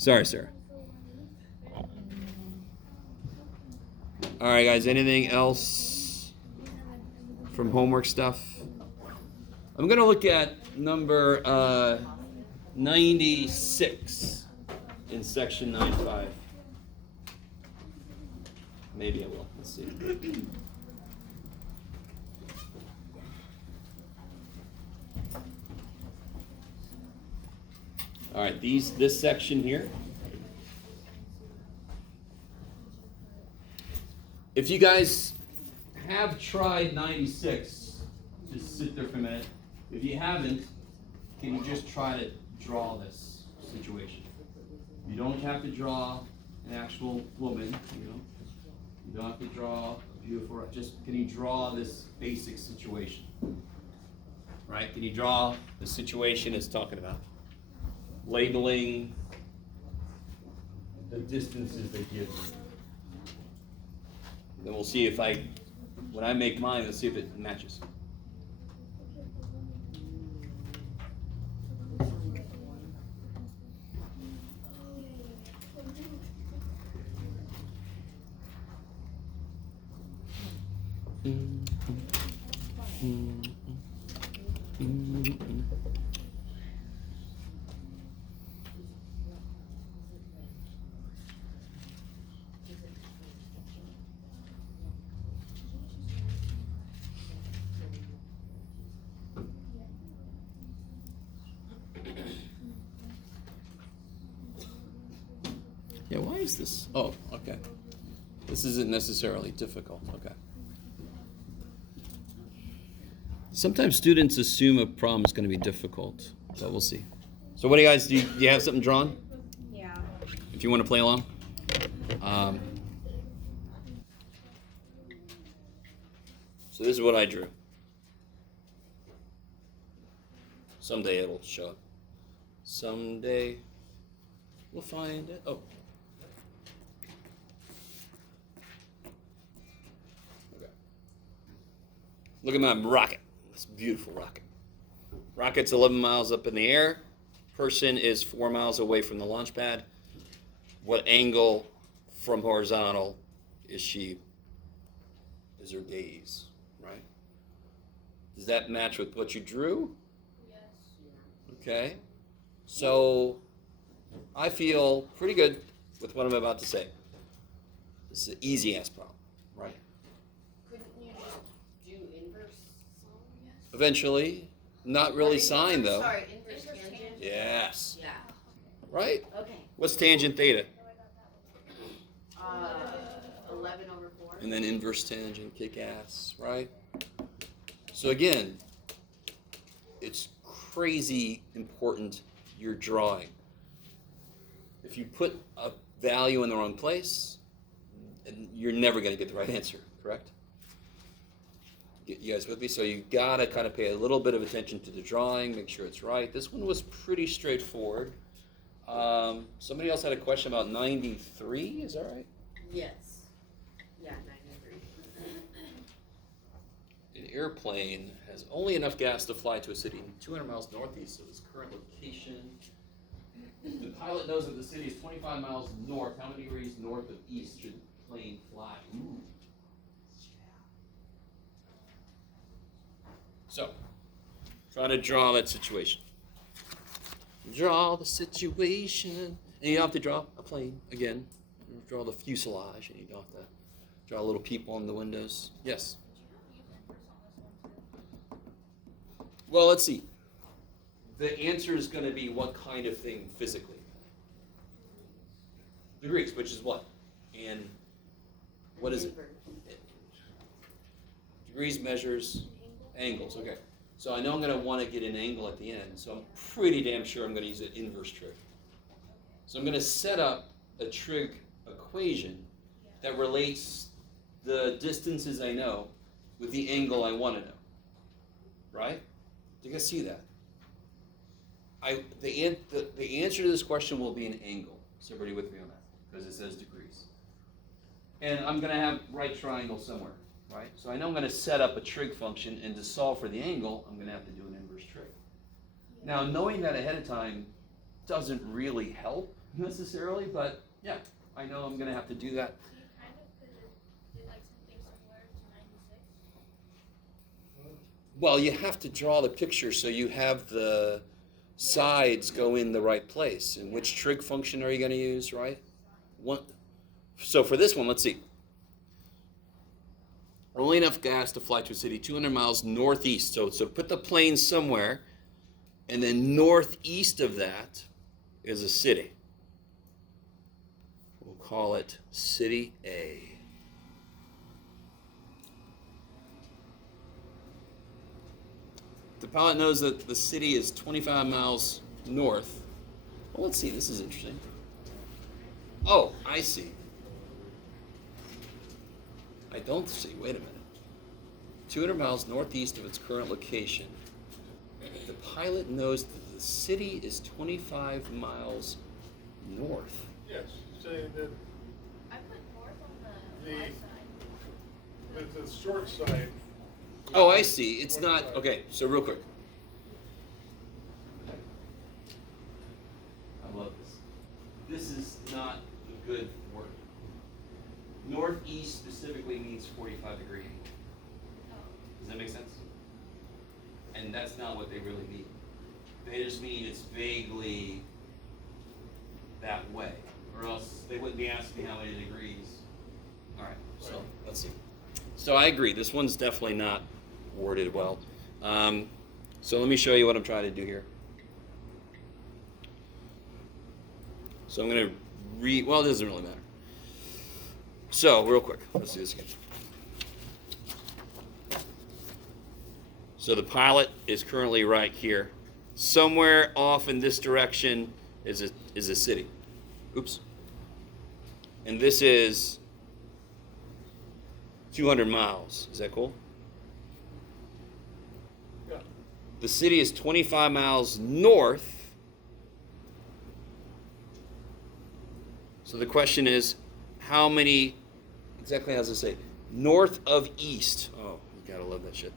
Sorry, sir. All right, guys, anything else from homework stuff? I'm going to look at number 96 in section 9.5. Maybe I will. Let's see. All right, this section here. If you guys have tried 96, just sit there for a minute. If you haven't, can you just try to draw this situation? You don't have to draw an actual woman, you know. You don't have to draw a beautiful, just can you draw this basic situation? Right? Can you draw the situation it's talking about? Labeling the distances they give you. Then we'll see if when I make mine, let's see if it matches. Yeah, why is this? Oh, okay. This isn't necessarily difficult. Okay. Sometimes students assume a problem is going to be difficult, but we'll see. So what do you guys, do you have something drawn? Yeah. If you want to play along. So this is what I drew. Someday it'll show up. Someday we'll find it. Oh. Okay. Look at my rocket. This beautiful rocket. Rocket's 11 miles up in the air. Person is 4 miles away from the launch pad. What angle from horizontal is her gaze, right? Does that match with what you drew? Yes. Okay. So I feel pretty good with what I'm about to say. This is an easy ass problem, right? Couldn't you do inverse sine? Yes. Eventually, not really sine though. Sorry, inverse tangent? Yes. Yeah. Right? Okay. What's tangent theta? 11/4. And then inverse tangent, kick ass, right? So again, it's crazy important you're drawing. If you put a value in the wrong place, you're never going to get the right answer, correct? You guys with me? So you got to kind of pay a little bit of attention to the drawing, make sure it's right. This one was pretty straightforward. Somebody else had a question about 93, is that right? Yes. Yeah, 93. An airplane has only enough gas to fly to a city 200 miles northeast of its current location. The pilot knows that the city is 25 miles north. How many degrees north of east should the plane fly? Ooh. So, trying to draw that situation. Draw the situation. And you don't have to draw a plane again. You draw the fuselage, and you don't have to draw little people on the windows. Yes? Well, let's see. The answer is going to be what kind of thing physically? Degrees, which is what? And what is it? Degrees measures angles. Okay. So I know I'm going to want to get an angle at the end, so I'm pretty damn sure I'm going to use an inverse trig. So I'm going to set up a trig equation that relates the distances I know with the angle I want to know. Right? Do you guys see that? The answer to this question will be an angle. Is everybody with me on that? Because it says degrees. And I'm going to have right triangle somewhere, right? So I know I'm going to set up a trig function, and to solve for the angle, I'm going to have to do an inverse trig. Now, knowing that ahead of time doesn't really help, necessarily, but yeah, I know I'm gonna have to do that. So you kind of could do like something similar to 96? Well, you have to draw the picture so you have the sides go in the right place. And which trig function are you going to use, right? One. So for this one, let's see. Only enough gas to fly to a city 200 miles northeast. So put the plane somewhere, and then northeast of that is a city. We'll call it City A. The pilot knows that the city is 25 miles north. Well, let's see. This is interesting. Oh, I see. I don't see. Wait a minute. 200 miles northeast of its current location. The pilot knows that the city is 25 miles north. Yes, saying that I put north on the fly side. the short side. Oh, I see. It's not. Okay, so real quick. I love this. This is not a good word. Northeast specifically means 45 degree angle. Does that make sense? And that's not what they really mean. They just mean it's vaguely that way. Or else they wouldn't be asking how many degrees. Alright, so let's see. So I agree. This one's definitely not worded well. So let me show you what I'm trying to do here. So I'm going to read, well, it doesn't really matter. So, real quick, let's do this again. So the pilot is currently right here. Somewhere off in this direction is a city. Oops. And this is 200 miles. Is that cool? Yeah. The city is 25 miles north. So the question is, how many, exactly how does it say? North of east. Oh, you gotta love that shit.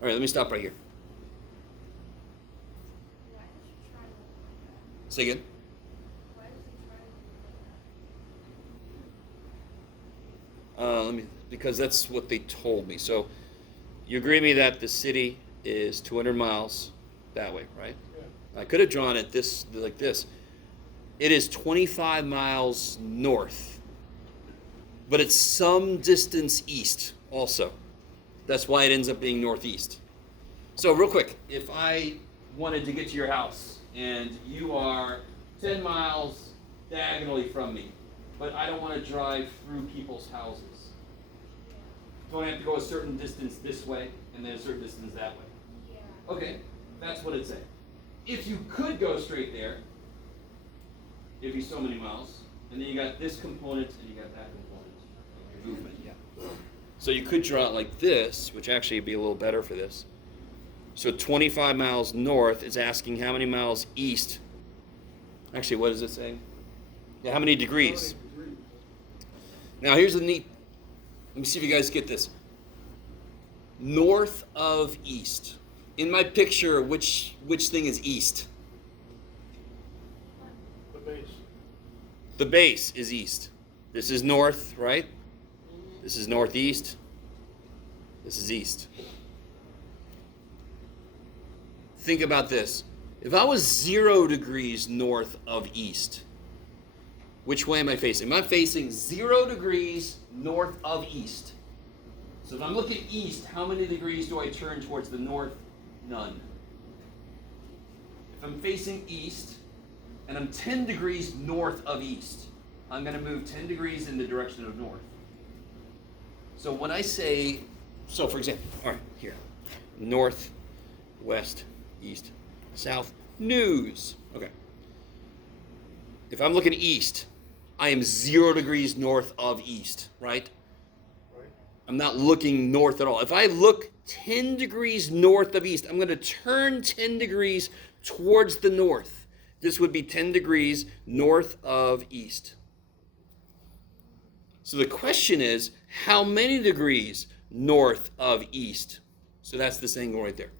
All right, let me stop right here. Why did you try to look like that? Say again. Why does he try to look like that? Because that's what they told me. So you agree with me that the city is 200 miles that way, right? Yeah. I could have drawn it this like this. It is 25 miles north, but it's some distance east also. That's why it ends up being northeast. So real quick, if I wanted to get to your house and you are 10 miles diagonally from me, but I don't want to drive through people's houses, do I have to go a certain distance this way and then a certain distance that way? Yeah. Okay, that's what it's saying. If you could go straight there, it'd be so many miles, and then you got this component and you got that component of your movement. Yeah. So you could draw it like this, which actually would be a little better for this. So 25 miles north is asking how many miles east. Actually, what is it saying? Yeah, how many degrees? Now here's the neat. Let me see if you guys get this. North of east. In my picture, which thing is east? The base. The base is east. This is north, right? This is northeast. This is east. Think about this. If I was 0 degrees north of east, which way am I facing? I'm facing 0 degrees north of east. So if I'm looking east, how many degrees do I turn towards the north? None. If I'm facing east, and I'm 10 degrees north of east, I'm going to move 10 degrees in the direction of north. So when I say, so for example, all right, here, north, west, east, south, news. Okay. If I'm looking east, I am 0 degrees north of east, right? Right. I'm not looking north at all. If I look 10 degrees north of east, I'm going to turn 10 degrees towards the north. This would be 10 degrees north of east. So the question is, how many degrees north of east? So that's this angle right there.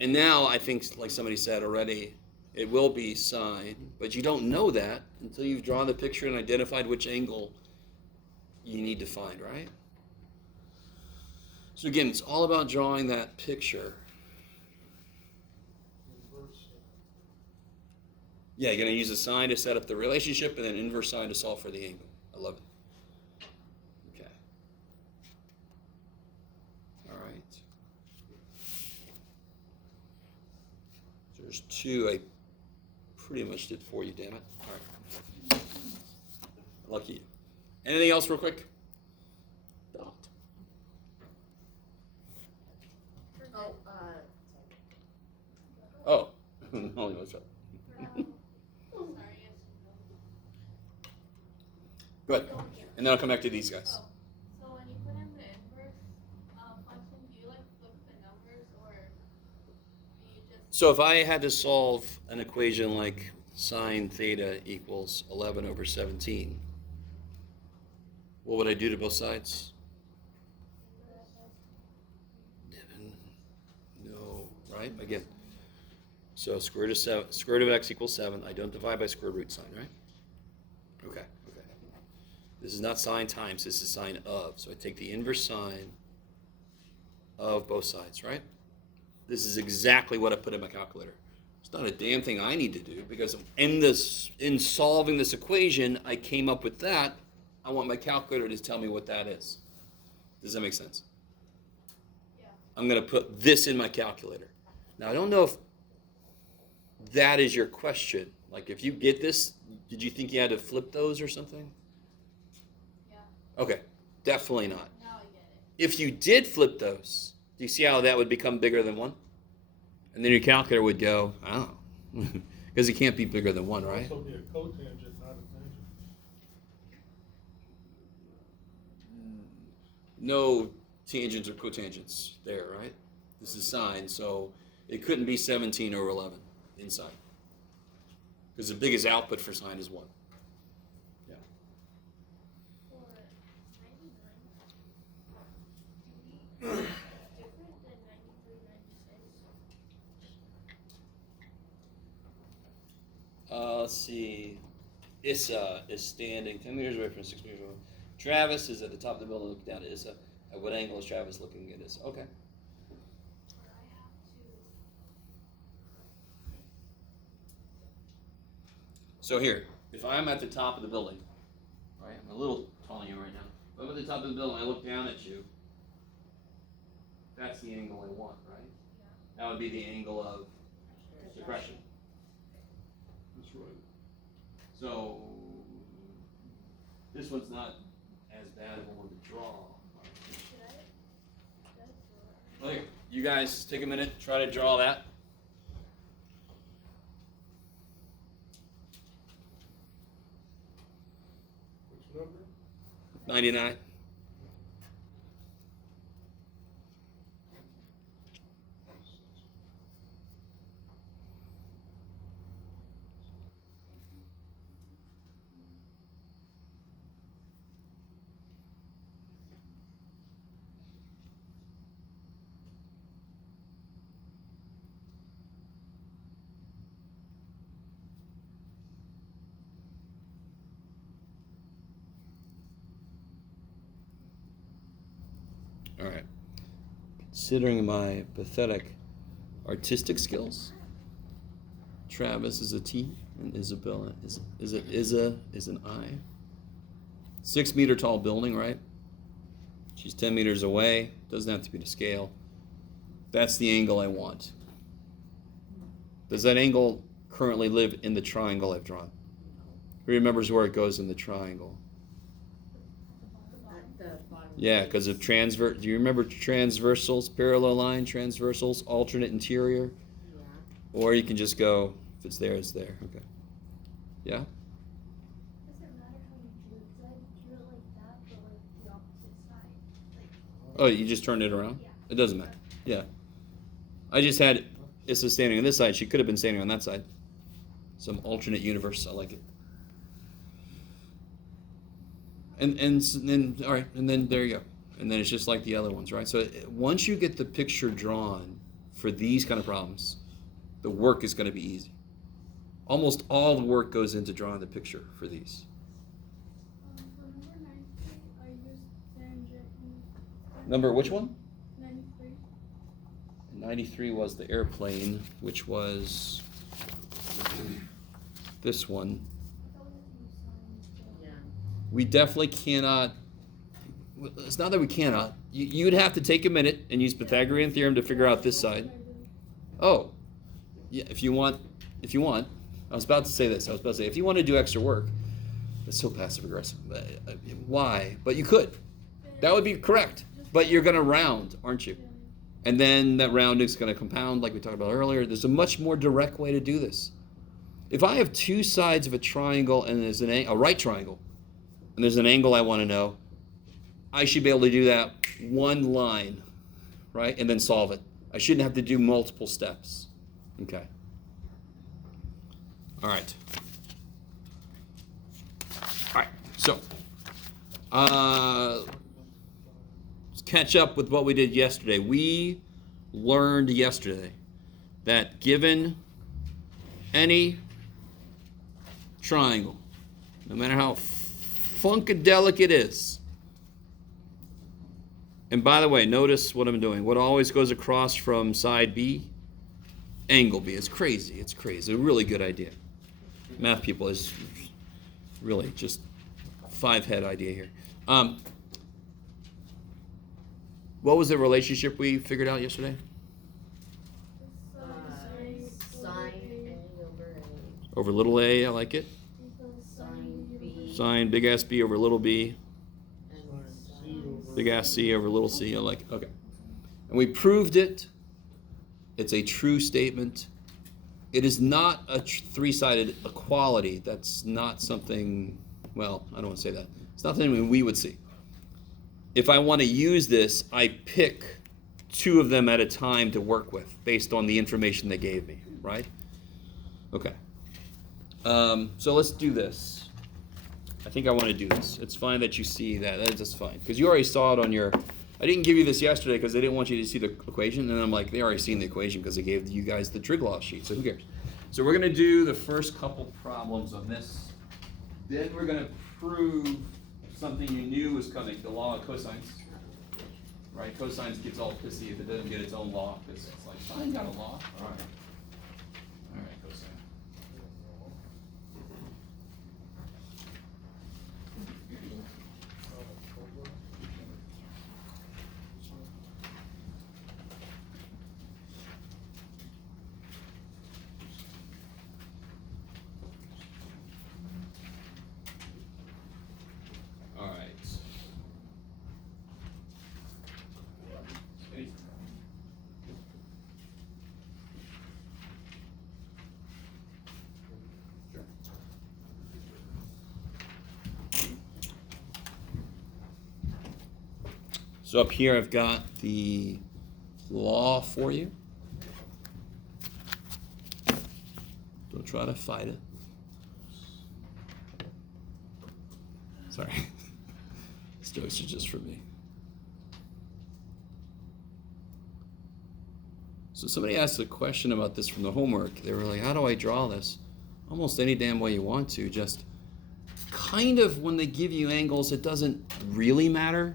And now I think, like somebody said already, it will be sine, but you don't know that until you've drawn the picture and identified which angle you need to find, right? So again, it's all about drawing that picture. Inverse. Yeah, you're going to use a sine to set up the relationship and then inverse sine to solve for the angle. I love it. Okay. All right. There's two I pretty much did for you, damn it. All right. Lucky you. Anything else real quick? Oh, Oh. Only what's up. Good. And then I'll come back to these guys. So when you put in the inverse function, do you like flip the numbers or do you just? So if I had to solve an equation like sine theta equals 11 over 17, what would I do to both sides? No, right? Again. So square root of x equals 7. I don't divide by square root sign, right? Okay. This is not sine times, this is sine of. So I take the inverse sine of both sides, right? This is exactly what I put in my calculator. It's not a damn thing I need to do because in solving this equation, I came up with that. I want my calculator to tell me what that is. Does that make sense? Yeah. I'm going to put this in my calculator. Now, I don't know if that is your question. Like, if you get this, did you think you had to flip those or something? Yeah. Okay, definitely not. Now I get it. If you did flip those, do you see how that would become bigger than 1? And then your calculator would go, oh, because it can't be bigger than 1, right? Also be a cotangent, not a tangent. No tangents or cotangents there, right? This is sine, so it couldn't be 17 over 11 inside. Because the biggest output for sine is 1. Yeah. for 99. Different than 93, 96. Let's see. Issa is standing 10 meters away from 6 meters away. Travis is at the top of the building looking down at Issa. At what angle is Travis looking at Issa? Okay. Or I have to. So here, if I'm at the top of the building, right? I'm a little taller than you right now. If I'm at the top of the building, I look down at you. That's the angle I want, right? Yeah. That would be the angle of depression. That's right. So this one's not as bad of a one to draw. Should I? Okay, you guys take a minute, try to draw that. Which number? 99. All right. Considering my pathetic artistic skills, Travis is a T and Isabella is an I. 6 meter tall building, right? She's 10 meters away. Doesn't have to be to scale. That's the angle I want. Does that angle currently live in the triangle I've drawn? Who remembers where it goes in the triangle? At the bottom. Yeah, because of do you remember transversals, parallel line, transversals, alternate interior? Yeah. Or you can just go, if it's there, it's there. Okay. Yeah? Does it matter how you drew it? Because I drew it like that, but like the opposite side. Like, Oh, you just turned it around? yeah. It doesn't matter. Yeah. I just had Issa standing on this side. She could have been standing on that side. Some alternate universe. I like it. And then all right, and then there you go. And then it's just like the other ones, right? So once you get the picture drawn for these kind of problems, the work is going to be easy. Almost all the work goes into drawing the picture for these. For number 93, I used tangent. Number which one? 93. 93 was the airplane, which was this one. Yeah. We definitely cannot, it's not that we cannot, you'd have to take a minute and use Pythagorean theorem to figure out this side. Oh, yeah, if you want, I was about to say this, if you want to do extra work, it's so passive aggressive, why? But you could, that would be correct, but you're going to round, aren't you? And then that rounding is going to compound like we talked about earlier. There's a much more direct way to do this. If I have two sides of a triangle and there's a right triangle, and there's an angle I want to know, I should be able to do that one line, right? And then solve it. I shouldn't have to do multiple steps. Okay. All right. All right. So, let's catch up with what we did yesterday. We learned yesterday that given any triangle, no matter how funkadelic it is, and by the way, notice what I'm doing. What always goes across from side B? Angle B. It's crazy. It's crazy. A really good idea. Math people is really just five-head idea here. What was the relationship we figured out yesterday? Sine A over A. Over little a, I like it. Sine B. Sine big ass B over little b. And C over. Big ass C over little c, I like it. Okay. And we proved it. It's a true statement. It is not a three-sided equality. That's not something, well, I don't want to say that. It's not something we would see. If I want to use this, I pick two of them at a time to work with based on the information they gave me, right? Okay. So let's do this. I think I want to do this. It's fine that you see that. That's just fine. Because you already saw it on your... I didn't give you this yesterday because I didn't want you to see the equation. And I'm like, they already seen the equation because they gave you guys the trig law sheet. So who cares? So we're going to do the first couple problems on this. Then we're going to prove something you knew was coming, the law of cosines. Right? Cosines gets all pissy if it doesn't get its own law. Because it's like, sine got a law. All right. All right, cosine. All right. Any- Sure. So up here I've got the law for you. Don't try to fight it. Sorry. These jokes are just for me. So somebody asked a question about this from the homework. They were like, how do I draw this? Almost any damn way you want to. Just kind of when they give you angles, it doesn't really matter.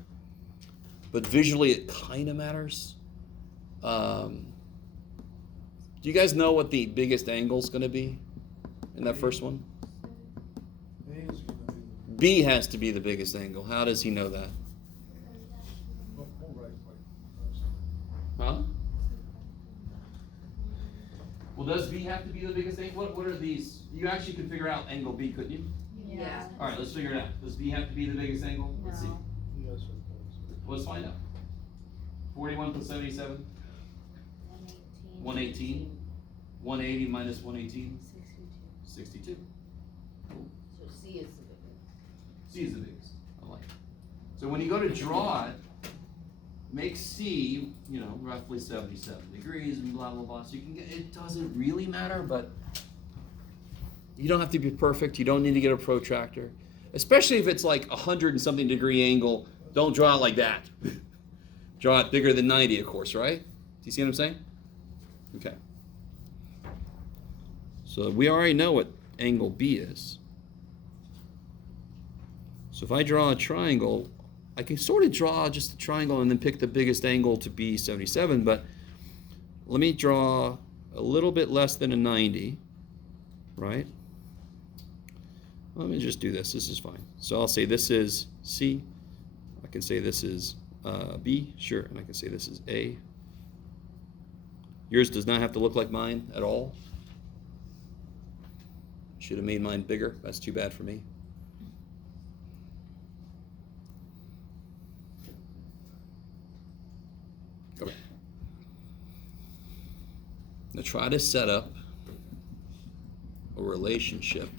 But visually it kind of matters. Do you guys know what the biggest angle is going to be in that first one? A is gonna be B has to be the biggest angle. How does he know that? the, right, Huh? Well, does B have to be the biggest angle? What are these? You actually could figure out angle B, couldn't you? Yeah. All right, let's figure it out. Does B have to be the biggest angle? Let's see. No. yes, it does. Let's find out. 41 plus 77? 118. 180 minus 118? 62. Cool. So C is the biggest. C is the biggest. I like it. So when you go to draw it, make C, roughly 77 degrees and blah, blah, blah. So you can get, it doesn't really matter, but you don't have to be perfect. You don't need to get a protractor. Especially if it's like 100 and something degree angle, don't draw it like that. Draw it bigger than 90, of course, right? Do you see what I'm saying? Okay. So we already know what angle B is. So if I draw a triangle, I can sort of draw just a triangle and then pick the biggest angle to be 77, but let me draw a little bit less than a 90, right? Let me just do this. This is fine. So I'll say this is C. I can say this is B, sure, and I can say this is A. Yours does not have to look like mine at all. Should have made mine bigger. That's too bad for me. Okay. Now try to set up a relationship,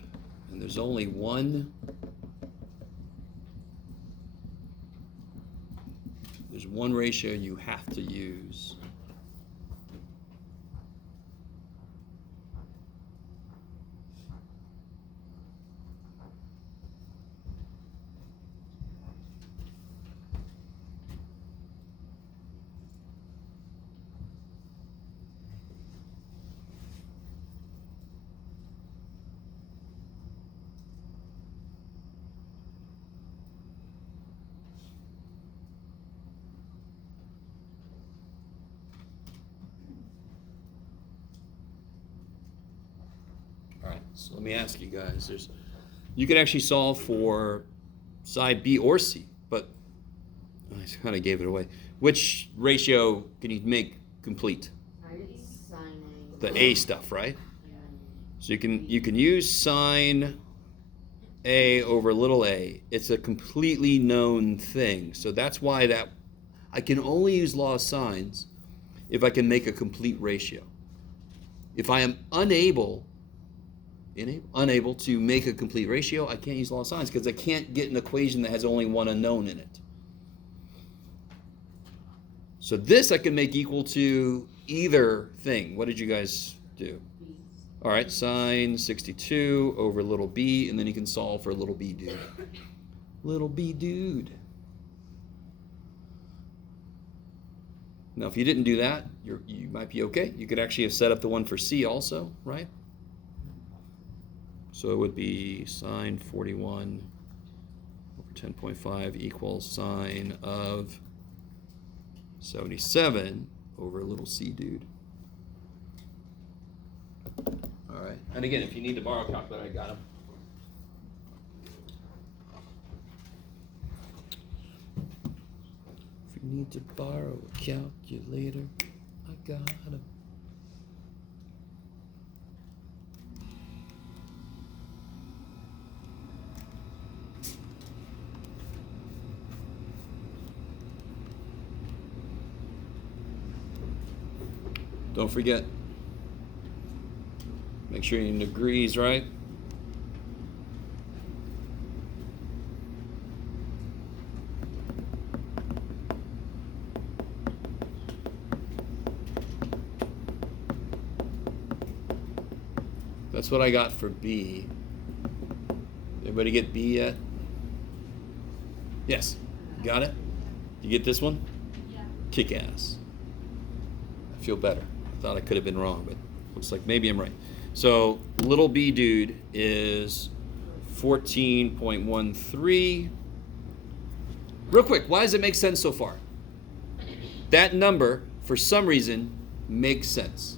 and there's only one. There's one ratio you have to use. So let me ask you guys, you could actually solve for side B or C, but I kind of gave it away. Which ratio can you make complete? Sine A. The A stuff, right? So you can use sine A over little a. It's a completely known thing. So that's why I can only use law of sines if I can make a complete ratio. If I am unable to make a complete ratio, I can't use law of sines because I can't get an equation that has only one unknown in it. So this I can make equal to either thing. What did you guys do? All right, sine 62 over little b, and then you can solve for little b dude. Little b dude. Now, if you didn't do that, you might be okay. You could actually have set up the one for c also, right? So it would be sine 41 over 10.5 equals sine of 77 over little c dude. All right. And again, if you need to borrow a calculator, I got them. If you need to borrow a calculator, I got them. Don't forget, make sure you're in degrees, right? That's what I got for B. Everybody get B yet? Yes. Got it? You get this one? Yeah. Kick ass. I feel better. Thought I could have been wrong, but looks like maybe I'm right. So little b dude is 14.13. Real quick, why does it make sense so far? That number, for some reason, makes sense.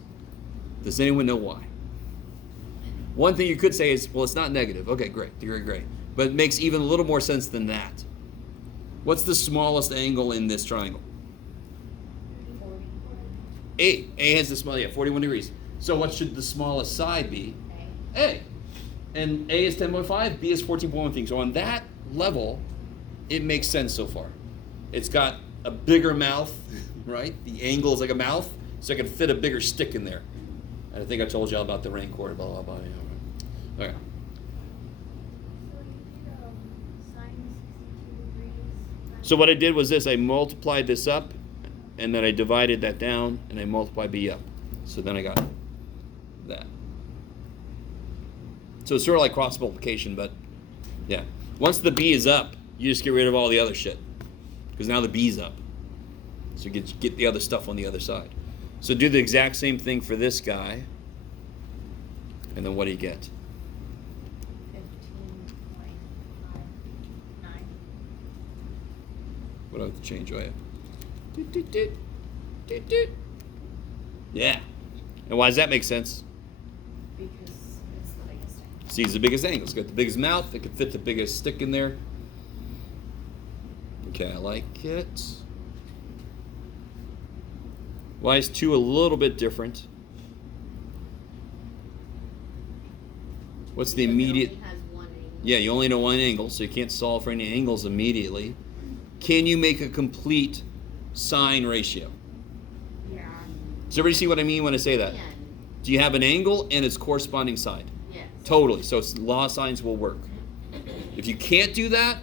Does anyone know why? One thing you could say is, well, it's not negative. Okay, great. Great. But it makes even a little more sense than that. What's the smallest angle in this triangle? A has the small, 41 degrees. So what should the smallest side be? A. And A is 10.5, B is 14.13. So on that level, it makes sense so far. It's got a bigger mouth, right? The angle is like a mouth, so I can fit a bigger stick in there. And I think I told you all about the rain quarter, blah, blah, blah. Okay. So you did sine 62 degrees. So what I did was this, I multiplied this up, and then I divided that down, and I multiplied B up. So then I got that. So it's sort of like cross multiplication, but yeah. Once the B is up, you just get rid of all the other shit. Because now the B's up. So you get the other stuff on the other side. So do the exact same thing for this guy. And then what do you get? 15.59. What do I have to change? Oh, yeah. Doot, doot, doot. Doot, doot. Yeah. And why does that make sense? Because it's the biggest thing. C is the biggest angle. It's got the biggest mouth. It can fit the biggest stick in there. Okay, I like it. Why is 2 a little bit different? What's the Because it immediate? only has one angle. Yeah, you only know one angle, so you can't solve for any angles immediately. Can you make a complete sine ratio? Yeah. Does everybody see what I mean when I say that? Can. Do you have an angle and its corresponding side? Yes. Totally. So law of sines will work. If you can't do that,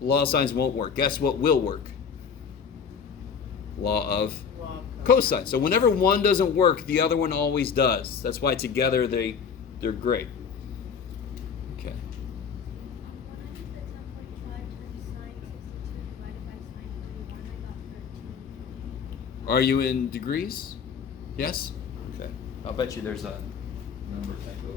law of sines won't work. Guess what will work? Law of Log cosine. So whenever one doesn't work, the other one always does. That's why together they're great. Okay. When I did the 10.5 times sine 62 divided by sine 31, I got 13. Are you in degrees? Yes? Okay. I'll bet you there's a number typo.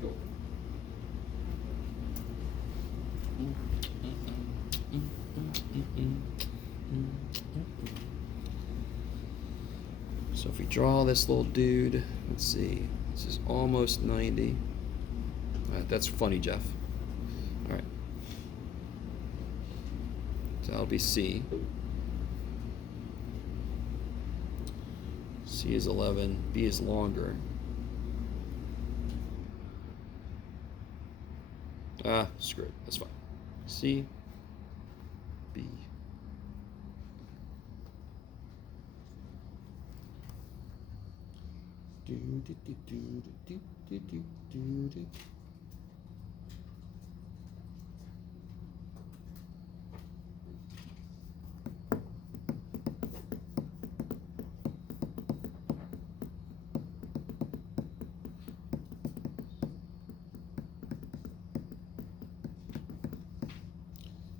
Cool. So if we draw this little dude, let's see, this is almost 90. That's funny, Jeff. All right. So that'll be C. C is 11, B is longer. Screw it, that's fine. C, B. Do, do, do, do, do, do, do, do, do.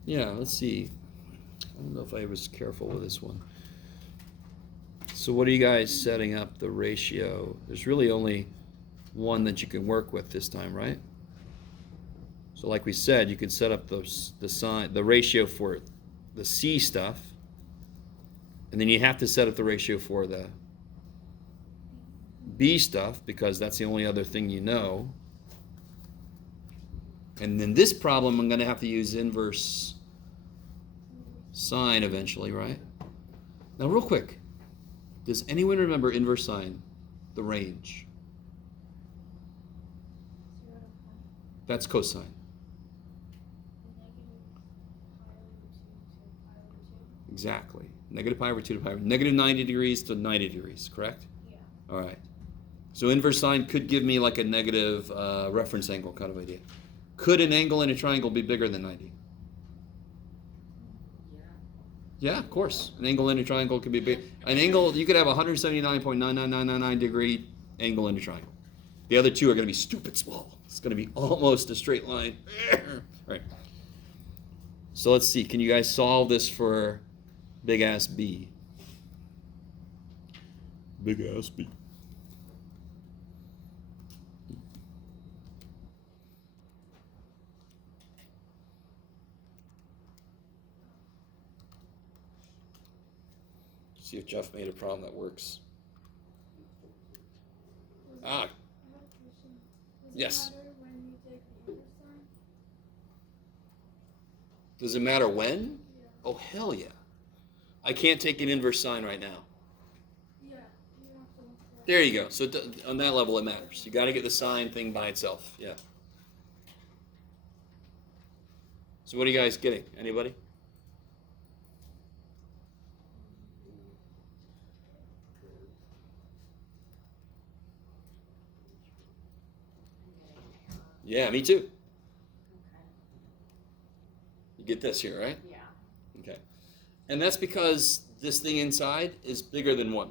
Yeah, let's see. I don't know if I was careful with this one. So what are you guys setting up the ratio? There's really only one that you can work with this time, right? So like we said, you could set up the ratio for the C stuff, and then you have to set up the ratio for the B stuff because that's the only other thing you know. And then this problem, I'm going to have to use inverse sine eventually, right? Now, real quick, does anyone remember inverse sine, the range? 0 to pi. That's cosine. Negative pi over 2 to pi over 2. Exactly. Negative pi over 2 to pi over. Negative 90 degrees to 90 degrees, correct? Yeah. All right. So inverse sine could give me like a negative reference angle kind of idea. Could an angle in a triangle be bigger than 90? Yeah, of course. An angle in a triangle could be big. An angle, you could have a 179.99999 degree angle in a triangle. The other two are going to be stupid small. It's going to be almost a straight line. All right. So let's see. Can you guys solve this for big ass B? Big ass B. See if Jeff made a problem that works. I have a question. Does Yes. it matter when you take the inverse sine? Does it matter when? Yeah. Oh, hell yeah. I can't take an inverse sine right now. Yeah. You have to look for it. There you go. So on that level, it matters. You got to get the sine thing by itself. Yeah. So what are you guys getting? Anybody? Yeah, me too. Okay. You get this here, right? Yeah. Okay. And that's because this thing inside is bigger than 1.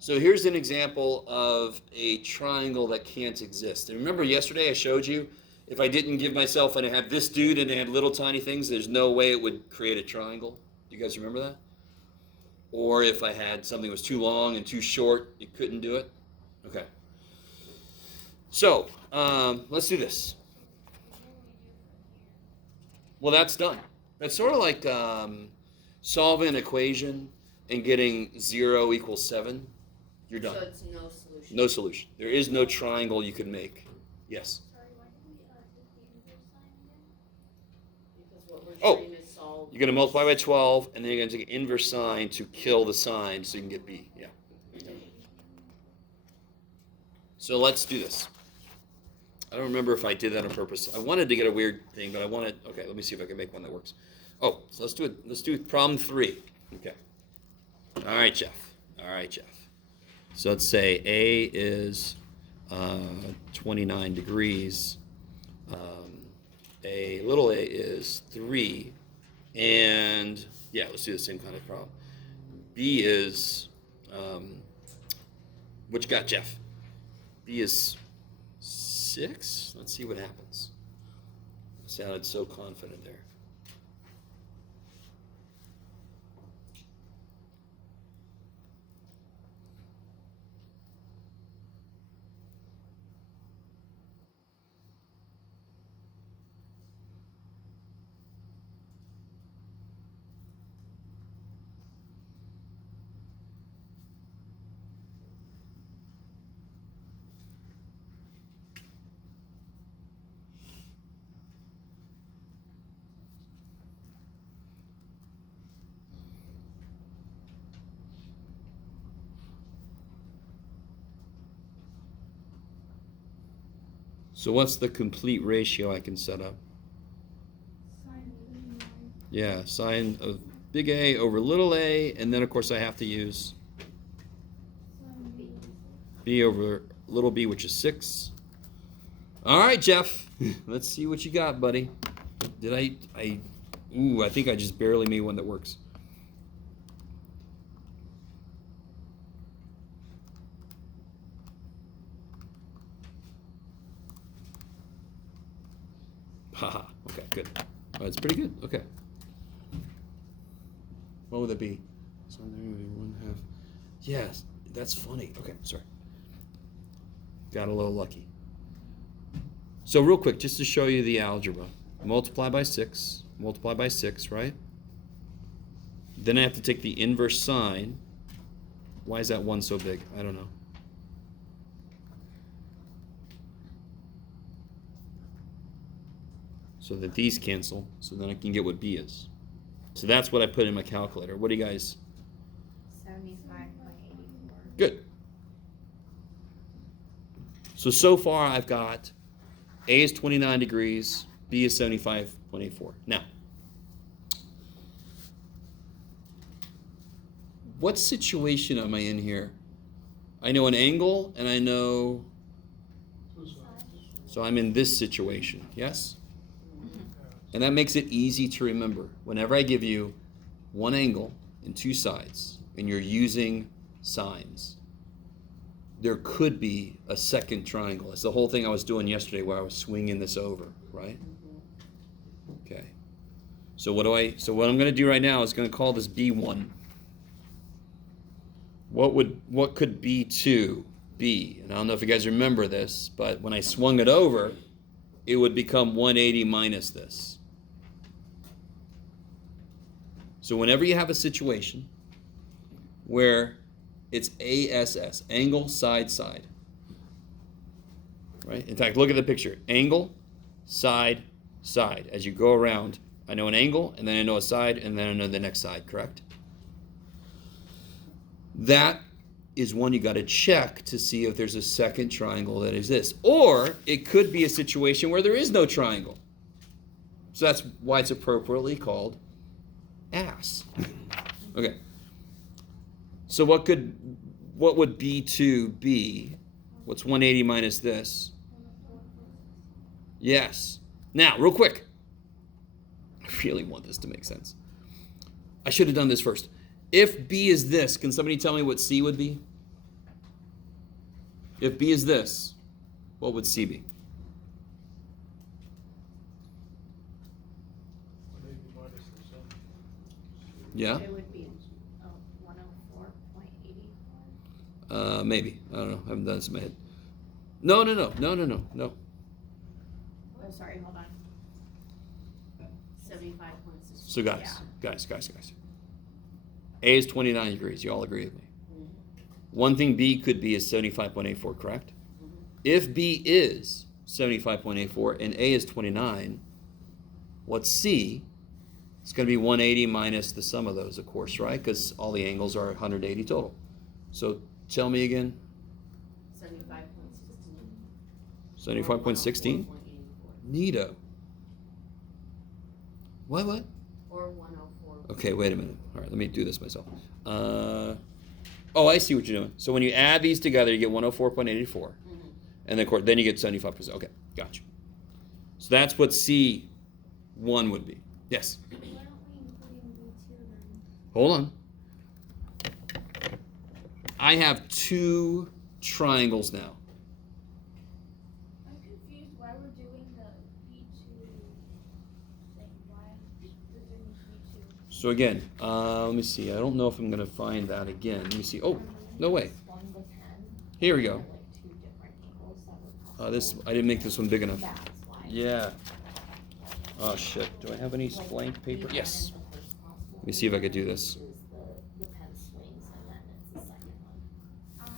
So here's an example of a triangle that can't exist. And remember yesterday I showed you, if I didn't give myself and I had this dude and I had little tiny things, there's no way it would create a triangle. Do you guys remember that? Or if I had something that was too long and too short, it couldn't do it. Okay. So, let's do this. Well, that's done. That's sort of like solving an equation and getting 0 equals 7. You're done. So it's no solution. No solution. There is no triangle you can make. Yes. Sorry, why did we take the inverse sign again? Because what we're Oh. trying to solve. You're going to multiply by 12, and then you're going to take an inverse sign to kill the sign so you can get b. Yeah. So let's do this. I don't remember if I did that on purpose. I wanted to get a weird thing, but I wanted. Okay, let me see if I can make one that works. Oh, so let's do it. Let's do problem 3. Okay. All right, Jeff. All right, Jeff. So let's say A is 29 degrees. A little a is 3. And yeah, let's do the same kind of problem. B is, what you got, Jeff? B is 6. Let's see what happens. I sounded so confident there. So what's the complete ratio I can set up? Sine of 39. Yeah, sine of big A over little a, and then of course I have to use Sine B. b over little b, which is 6. All right, Jeff. Let's see what you got, buddy. Did I think I just barely made one that works. Haha. Okay, good. Oh, that's pretty good. Okay. What would it be? So there would be 1/2. Yes, that's funny. Okay, sorry. Got a little lucky. So real quick, just to show you the algebra. Multiply by 6, right? Then I have to take the inverse sign. Why is that 1 so big? I don't know. So that these cancel, so then I can get what b is. So that's what I put in my calculator. What do you guys? 75.84. Good. So far I've got A is 29 degrees, B is 75.84. Now, what situation am I in here? I know an angle and I know, so I'm in this situation, yes? And that makes it easy to remember. Whenever I give you one angle and 2 sides, and you're using sines, there could be a second triangle. That's the whole thing I was doing yesterday where I was swinging this over, right? Okay. So what I'm going to do right now is going to call this B1. What could B2 be? And I don't know if you guys remember this, but when I swung it over, it would become 180 minus this. So whenever you have a situation where it's ASS, angle, side, side, right? In fact, look at the picture. Angle, side, side. As you go around, I know an angle, and then I know a side, and then I know the next side, correct? That is one you got to check to see if there's a second triangle that exists. Or it could be a situation where there is no triangle. So that's why it's appropriately called ass. Okay. So what would B2 be? What's 180 minus this? Yes. Now, real quick. I really want this to make sense. I should have done this first. If B is this, can somebody tell me what C would be? If B is this, what would C be? 180 minus the sum. Yeah? It would be, 104.84. Maybe. I don't know. I haven't done this in my head. No. Oh, sorry, hold on. 75.6. So guys. A is 29 degrees. You all agree with me? One thing B could be is 75.84, correct? If B is 75.84 and A is 29, what's C? It's going to be 180 minus the sum of those, of course, right? Because all the angles are 180 total. So tell me again. 75.16. 75.16? Neato. What? Or 104. Okay, wait a minute. All right, let me do this myself. I see what you're doing. So when you add these together, you get 104.84. And then you get 75%. Okay, gotcha. So that's what C1 would be. Yes? Why aren't we including B2 then? Hold on. I have two triangles now. I'm confused why we're doing the B2 thing. Why we're doing B2? So again, let me see. I don't know if I'm going to find that again. Let me see. Oh, no way. 1 to 10. Here we go. Like 2 different angles that were possible. This I didn't make this one big enough. That's why. Yeah. Oh shit. Do I have any blank paper? Yes. Let me see if I could do this. The pen swings and then it's the second one.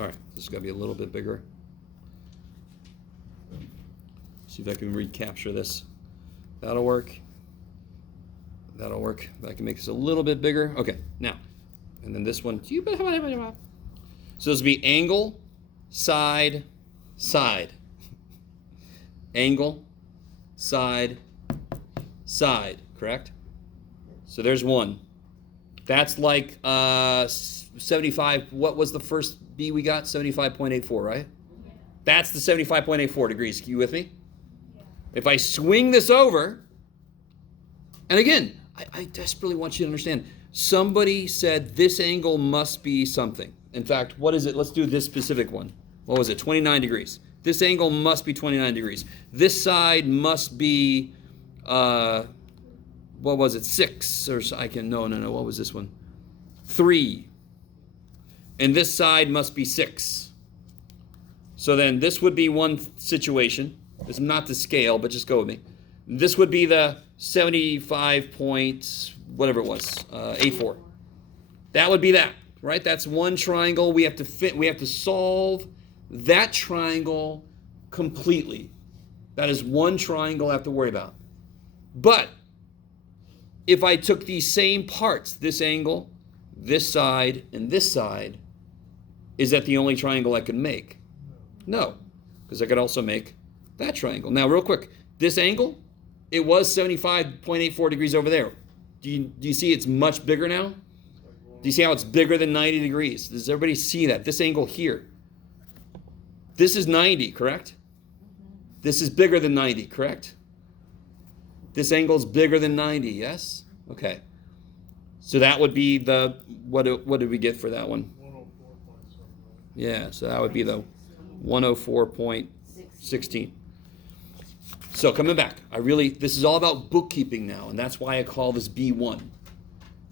All right. This has got to be a little bit bigger. See if I can recapture this. That'll work. That'll work. I can make this a little bit bigger. Okay. Now, and then this one. So this will be angle, side, side. Angle, side, side, correct? So there's one. That's like 75, what was the first B we got? 75.84, right? Yeah. That's the 75.84 degrees. You with me? Yeah. If I swing this over, and again, I desperately want you to understand, somebody said this angle must be something. In fact, what is it? Let's do this specific one. What was it? 29 degrees. This angle must be 29 degrees. This side must be, what was it? 6 or so, no. What was this one? 3. And this side must be 6. So then this would be one situation. It's not the scale, but just go with me. This would be the 75 point, whatever it was, 84. That would be that, right? That's one triangle. We have to solve that triangle completely. That is one triangle I have to worry about. But if I took these same parts, this angle, this side, and this side, is that the only triangle I could make? No, because I could also make that triangle. Now, real quick, this angle, it was 75.84 degrees over there. Do you see it's much bigger now? Do you see how it's bigger than 90 degrees? Does everybody see that? This angle here. This is 90, correct? This is bigger than 90, correct? This angle is bigger than 90, yes? Okay. So that would be the, what did we get for that one? 104.7. Yeah, so that would be the 104.16. So coming back, this is all about bookkeeping now, and that's why I call this B1.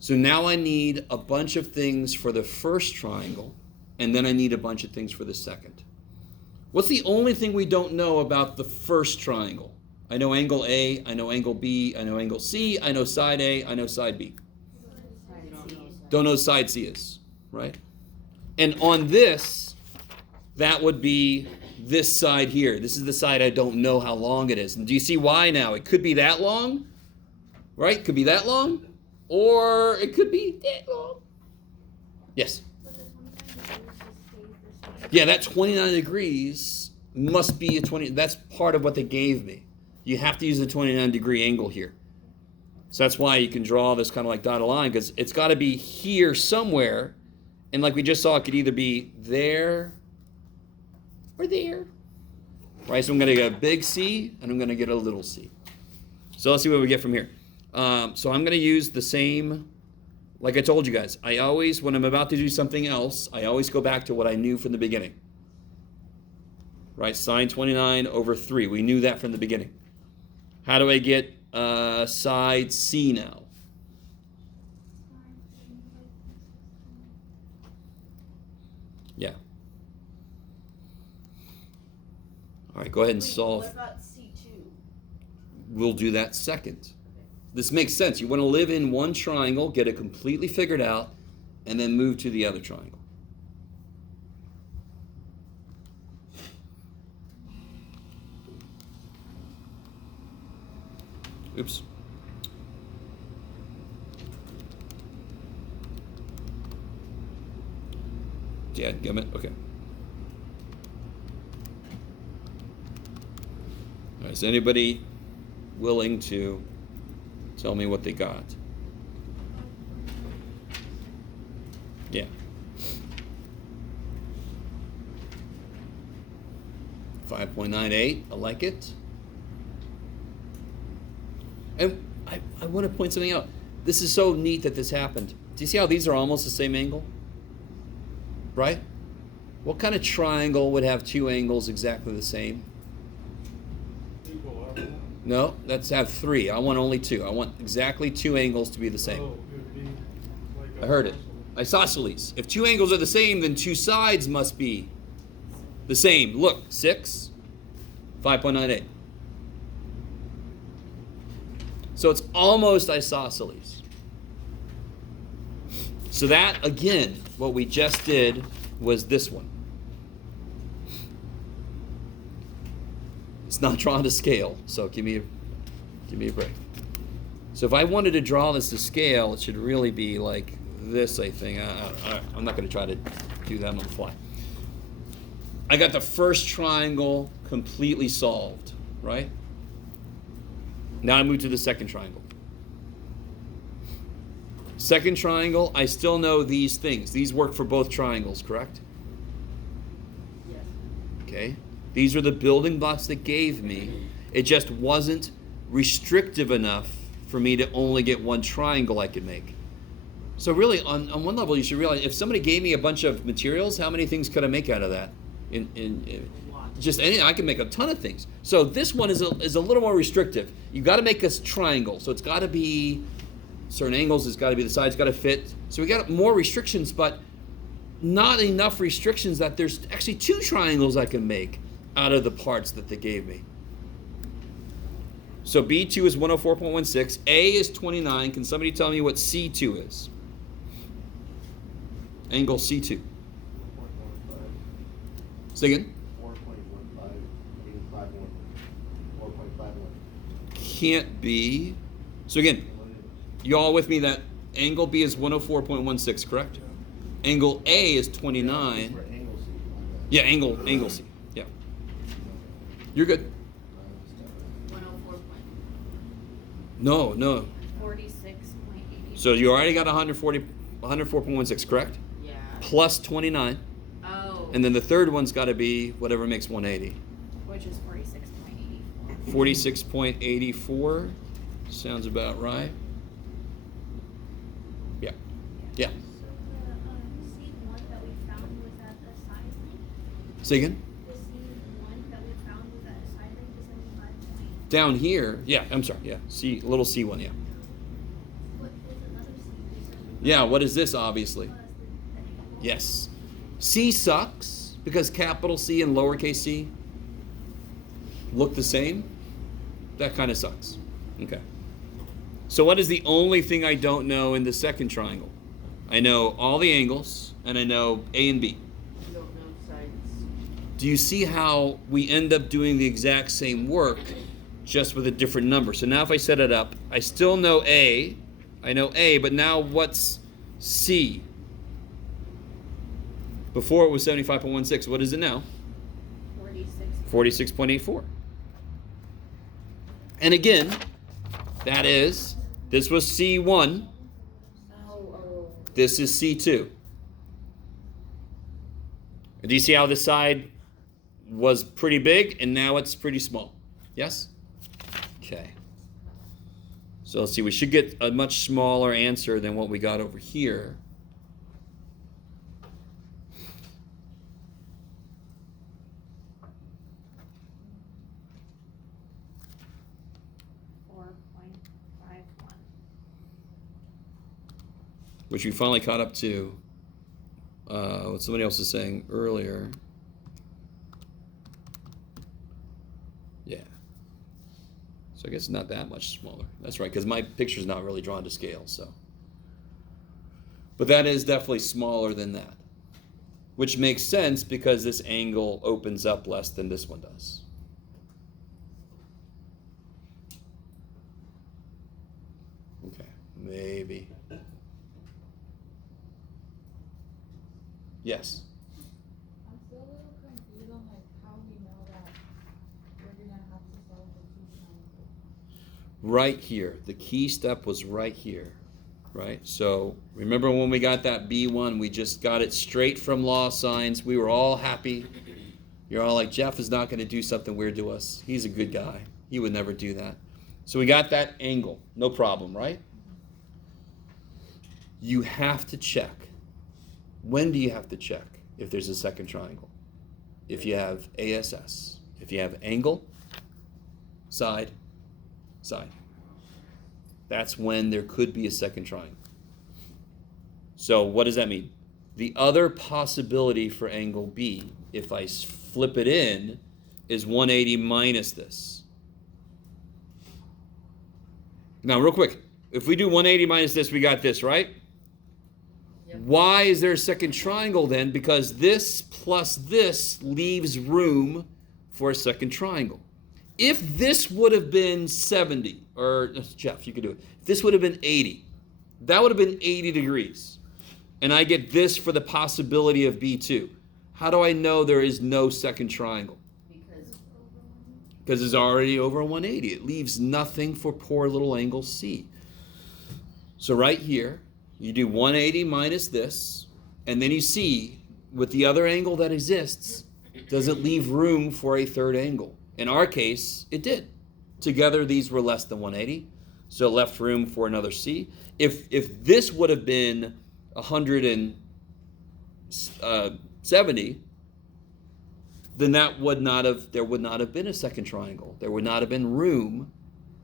So now I need a bunch of things for the first triangle, and then I need a bunch of things for the second. What's the only thing we don't know about the first triangle? I know angle A, I know angle B, I know angle C, I know side A, I know side B. Don't know side C is, right? And on this, that would be this side here. This is the side I don't know how long it is. And do you see why now? It could be that long, right? It could be that long, or it could be that long. Yes? But the 29 degrees just stays the same. Yeah, that 29 degrees must be a 20. That's part of what they gave me. You have to use a 29 degree angle here. So that's why you can draw this kind of like dotted line, because it's got to be here somewhere. And like we just saw, it could either be there or there. Right, so I'm going to get a big C, and I'm going to get a little c. So let's see what we get from here. So I'm going to use the same, like I told you guys, I always, when I'm about to do something else, I always go back to what I knew from the beginning. right? Sine 29 over 3. We knew that from the beginning. How do I get side C now? Yeah. All right, go ahead and solve. What about C2? We'll do that second. This makes sense. You want to live in one triangle, get it completely figured out, and then move to the other triangle. Oops. Yeah, gummit. Okay. All right, is anybody willing to tell me what they got? Yeah. 5.98. I like it. And I want to point something out. This is so neat that this happened. Do you see how these are almost the same angle? Right? What kind of triangle would have two angles exactly the same? Equal, everyone. No, let's have three. I want only two. I want exactly two angles to be the same. Oh, it would be like I heard it. Isosceles. If two angles are the same, then two sides must be the same. Look, 6, 5.98. So it's almost isosceles. So that, again, what we just did was this one. It's not drawn to scale, so give me a break. So if I wanted to draw this to scale, it should really be like this, I think. I'm not going to try to do that on the fly. I got the first triangle completely solved, right? Now I move to the second triangle. Second triangle, I still know these things. These work for both triangles, correct? Yes. Okay. These are the building blocks that gave me. It just wasn't restrictive enough for me to only get one triangle I could make. So really, on one level, you should realize, if somebody gave me a bunch of materials, how many things could I make out of that? In just any, I can make a ton of things. So this one is a little more restrictive. You've got to make a triangle. So it's got to be certain angles. It's got to be the sides. Got to fit. So we got more restrictions, but not enough restrictions that there's actually two triangles I can make out of the parts that they gave me. So B2 is 104.16. A is 29. Can somebody tell me what C2 is? Angle C2. 4.15. Say again? 4.15, 4.51. Can't be. So again, you all with me that angle B is 104.16, correct? Angle A is 29. For angle C, my bad. Yeah, angle C. Yeah. You're good. 104 point. No. 46.80. So you already got 104.16, correct? Yeah. Plus 29. Oh. And then the third one's got to be whatever makes 180. Which is 46.84. 46.84 sounds about right. Yeah. Yeah. So the C1 that we found was at the side length. Say again? The C1 that we found was at a side length of 75 point. Down here. Yeah, I'm sorry. Yeah. Little C1, yeah. What is another C? Yeah, what is this, obviously? The angle. Yes. C sucks because capital C and lowercase c look the same. That kind of sucks. Okay. So what is the only thing I don't know in the second triangle? I know all the angles, and I know A and B. You don't know sides. Do you see how we end up doing the exact same work, just with a different number? So now if I set it up, I still know A. I know A, but now what's C? Before it was 75.16. What is it now? 46. 46.84. And again, that is, this was C1. Oh. This is C2. Do you see how this side was pretty big and now it's pretty small? Yes? Okay. So let's see, we should get a much smaller answer than what we got over here. which we finally caught up to what somebody else was saying earlier. Yeah. So I guess it's not that much smaller. That's right, because my picture's not really drawn to scale, so. But that is definitely smaller than that, which makes sense because this angle opens up less than this one does. Okay, maybe. Yes. I'm still a little confused on like how we know that we're gonna have to solve the two triangles. Right here. The key step was right here, right? So remember when we got that B1, we just got it straight from law signs. We were all happy. You're all like, Jeff is not going to do something weird to us. He's a good guy. He would never do that. So we got that angle. No problem, right? You have to check. When do you have to check if there's a second triangle? If you have ASS. If you have angle, side, side. That's when there could be a second triangle. So what does that mean? The other possibility for angle B, if I flip it in, is 180 minus this. Now, real quick, if we do 180 minus this, we got this, right? Yep. Why is there a second triangle then? Because this plus this leaves room for a second triangle. If this would have been 70, or Jeff, you could do it. If this would have been 80, that would have been 80 degrees. And I get this for the possibility of B2. How do I know there is no second triangle? Because it's already over 180. It leaves nothing for poor little angle C. So right here, you do 180 minus this, and then you see, with the other angle that exists, does it leave room for a third angle? In our case, it did. Together, these were less than 180, so it left room for another C. If this would have been 170, then there would not have been a second triangle. There would not have been room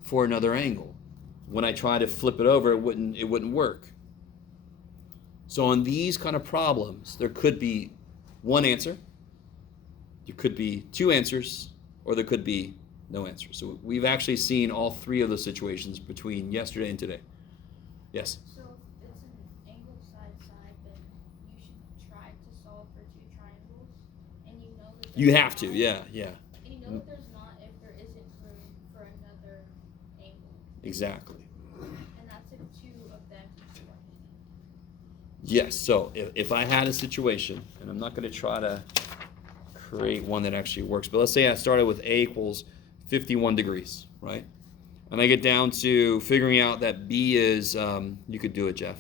for another angle. When I try to flip it over, it wouldn't work. So on these kind of problems, there could be one answer, there could be two answers, or there could be no answer. So we've actually seen all three of those situations between yesterday and today. Yes? So if it's an angle side, then you should try to solve for two triangles, and you know that You there's have to, not- yeah. And you know that there's not if there isn't room for another angle, Exactly. and that's if two of them each one. Yes, so if I had a situation, and I'm not going to try to create one that actually works, but let's say I started with A equals 51 degrees, right? And I get down to figuring out that B is, you could do it, Jeff.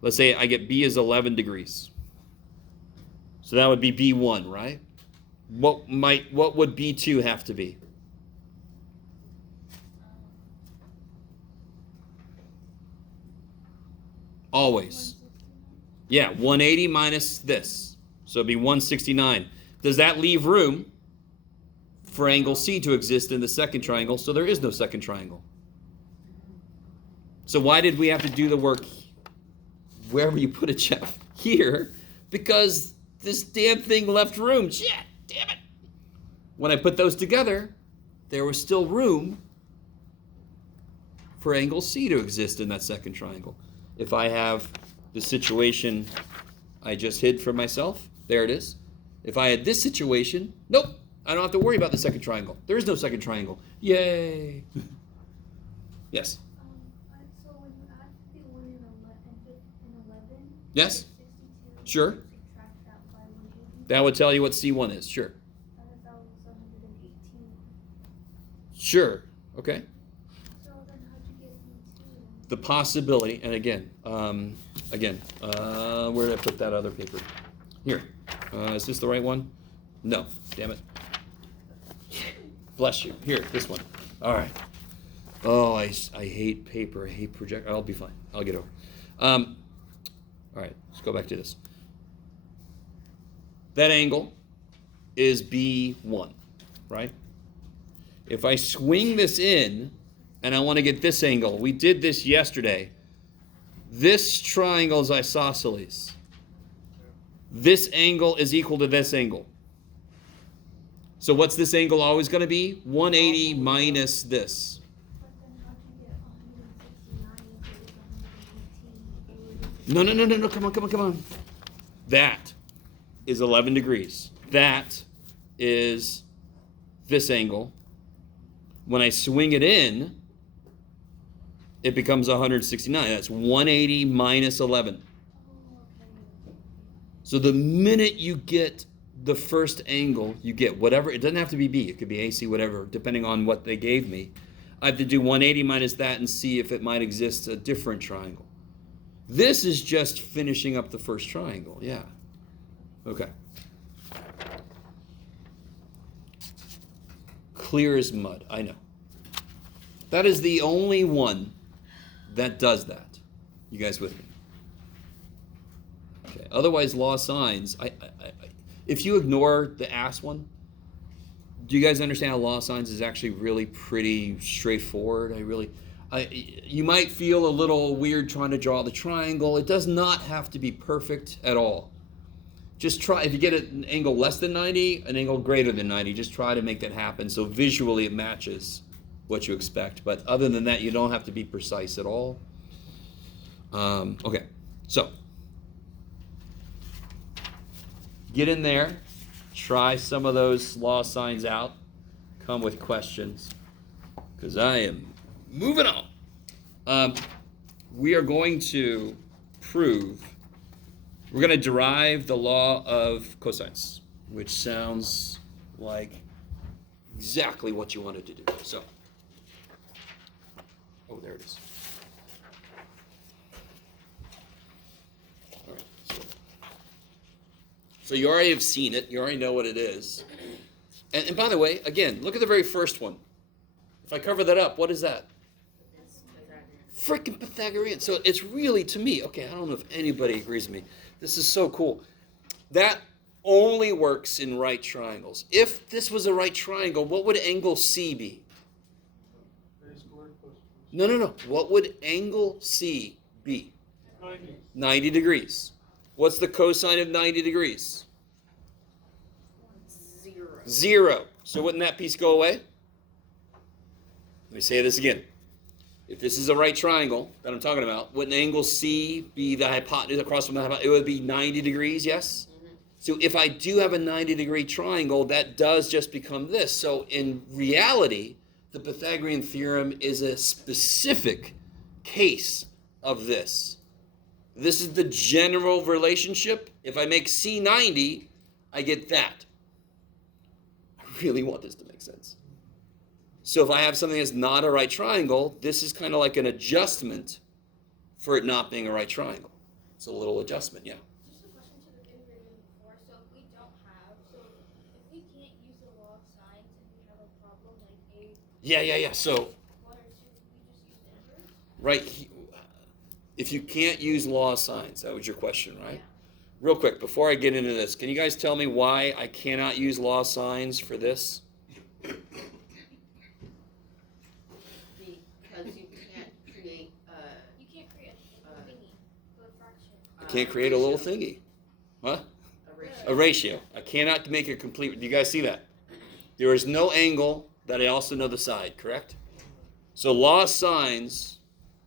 Let's say I get B is 11 degrees. So that would be B1, right? What would B2 have to be? Always. Yeah, 180 minus this. So it'd be 169. Does that leave room for angle C to exist in the second triangle? So there is no second triangle. So why did we have to do the work wherever you put it, Jeff? Here, because this damn thing left room. Shit, damn it. When I put those together, there was still room for angle C to exist in that second triangle. If I have the situation I just hid for myself, there it is. If I had this situation, nope, I don't have to worry about the second triangle. There is no second triangle. Yay. Yes? So when you add 51 and 11, Yes? 62, Sure. subtract that by 180, That would tell you what C1 is. Sure. that was 118. Sure. Okay. So then how'd you get B2? The possibility, and again, where did I put that other paper? Here. Is this the right one? No. Damn it. Bless you. Here, this one. All right. Oh, I hate paper. I hate projector. I'll be fine. I'll get over. All right. Let's go back to this. That angle is B1, right? If I swing this in, and I want to get this angle, we did this yesterday. This triangle is isosceles. This angle is equal to this angle. So what's this angle always going to be? 180 minus this. But then how'd you get 169 if it was 118? No. Come on. That is 11 degrees. That is this angle. When I swing it in, it becomes 169. That's 180 minus 11. Oh, okay. So the minute you get the first angle, you get whatever. It doesn't have to be B. It could be AC, whatever, depending on what they gave me. I have to do 180 minus that and see if it might exist a different triangle. This is just finishing up the first triangle. Yeah. Okay. Clear as mud. I know. That is the only one that does that. You guys with me? Okay. Otherwise, law of sines. If you ignore the ass one, do you guys understand how law of sines is actually really pretty straightforward? You might feel a little weird trying to draw the triangle. It does not have to be perfect at all. Just try, if you get an angle less than 90, an angle greater than 90, just try to make that happen so visually it matches what you expect. But other than that, you don't have to be precise at all. Okay, so get in there, try some of those law signs out, come with questions, because I am moving on. We are going to prove, we're going to derive the law of cosines, which sounds like exactly what you wanted to do. So, oh, there it is. All right, so you already have seen it. You already know what it is. And by the way, again, look at the very first one. If I cover that up, what is that? Freaking Pythagorean. So it's really, to me, okay, I don't know if anybody agrees with me. This is so cool. That only works in right triangles. If this was a right triangle, what would angle C be? No. What would angle C be? 90 degrees. What's the cosine of 90 degrees? 0. So wouldn't that piece go away? Let me say this again. If this is a right triangle that I'm talking about, wouldn't angle C be the hypotenuse across from the hypotenuse? It would be 90 degrees, yes? Mm-hmm. So if I do have a 90-degree triangle, that does just become this. So in reality, the Pythagorean theorem is a specific case of this. This is the general relationship. If I make C 90, I get that. I really want this to make sense. So if I have something that's not a right triangle, this is kind of like an adjustment for it not being a right triangle. It's a little adjustment, yeah. Just a question to the thing we were doing before. So if we can't use the law of sines and we have a problem like A. Yeah. So, What or two, we just use the inverse? right, if you can't use law of sines, that was your question, right? Yeah. Real quick, before I get into this, can you guys tell me why I cannot use law of sines for this? Because you can't create You can't create a thingy for a fraction. I can't create a little thingy. Huh? A ratio. I cannot make a complete. Do you guys see that? There is no angle that I also know the side, correct? So law of sines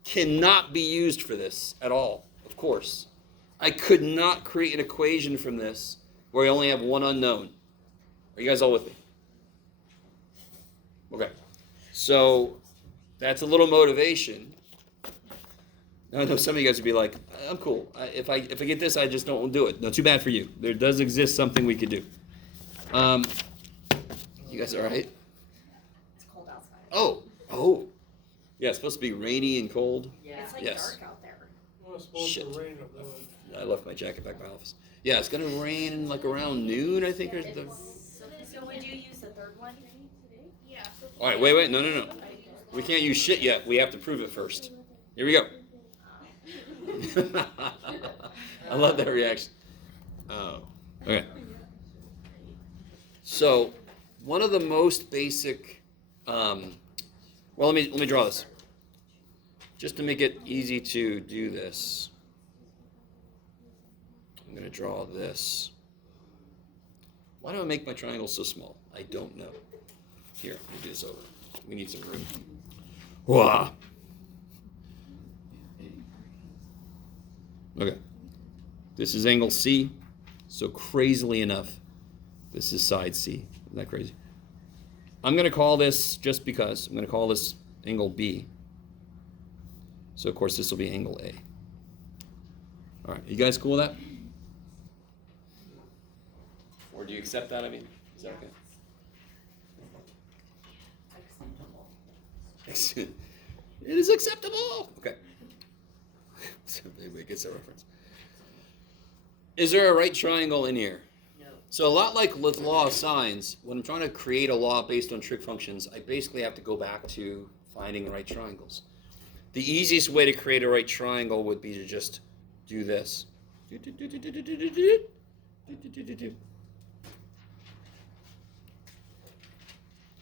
cannot be used for this at all, of course. I could not create an equation from this where I only have one unknown. Are you guys all with me? Okay. So that's a little motivation. I know some of you guys would be like, I'm cool. If I get this, I just don't do it. No, too bad for you. There does exist something we could do. You guys all right? it's cold outside. Oh. Yeah, it's supposed to be rainy and cold. Yeah. It's like Yes. dark out there. Well, it's supposed Shit. to rain up there. I left my jacket back in my office. Yeah, it's gonna rain like around noon, I think. Or the... So would you use the third one? Yeah. So All right, wait. No. We can't use shit yet. We have to prove it first. Here we go. I love that reaction. Oh, okay. So, one of the most basic. Well, let me draw this. just to make it easy to do this, I'm going to draw this. Why do I make my triangle so small? I don't know. Here, let me do this over. We need some room. Wah! Okay. This is angle C. So crazily enough, this is side C. Isn't that crazy? I'm going to call this, just because, I'm going to call this angle B. So, of course, this will be angle A. All right. You guys cool with that? Or do you accept that? I mean, is that okay? Acceptable. It is acceptable. Okay. So everybody gets that reference. Is there a right triangle in here? No. So a lot like with law of sines, when I'm trying to create a law based on trig functions, I basically have to go back to finding right triangles. The easiest way to create a right triangle would be to just do this.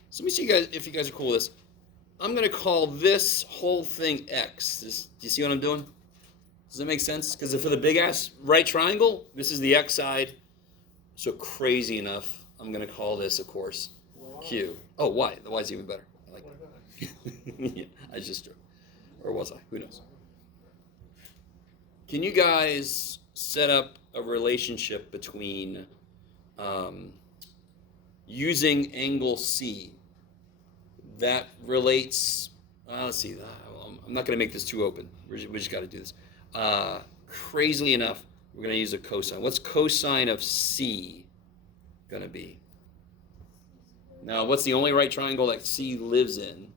So let me see you guys if you guys are cool with this. I'm going to call this whole thing X. Do you see what I'm doing? Does that make sense? Because for the big ass right triangle, this is the X side. So crazy enough, I'm going to call this, of course, Q. Oh, Y. The Y's even better. I like that. Yeah, I just drew. Or was I? Who knows? Can you guys set up a relationship between using angle C that relates, let's see, I'm not going to make this too open. We just got to do this. Crazily enough, we're going to use a cosine. What's cosine of C going to be? Now, what's the only right triangle that C lives in?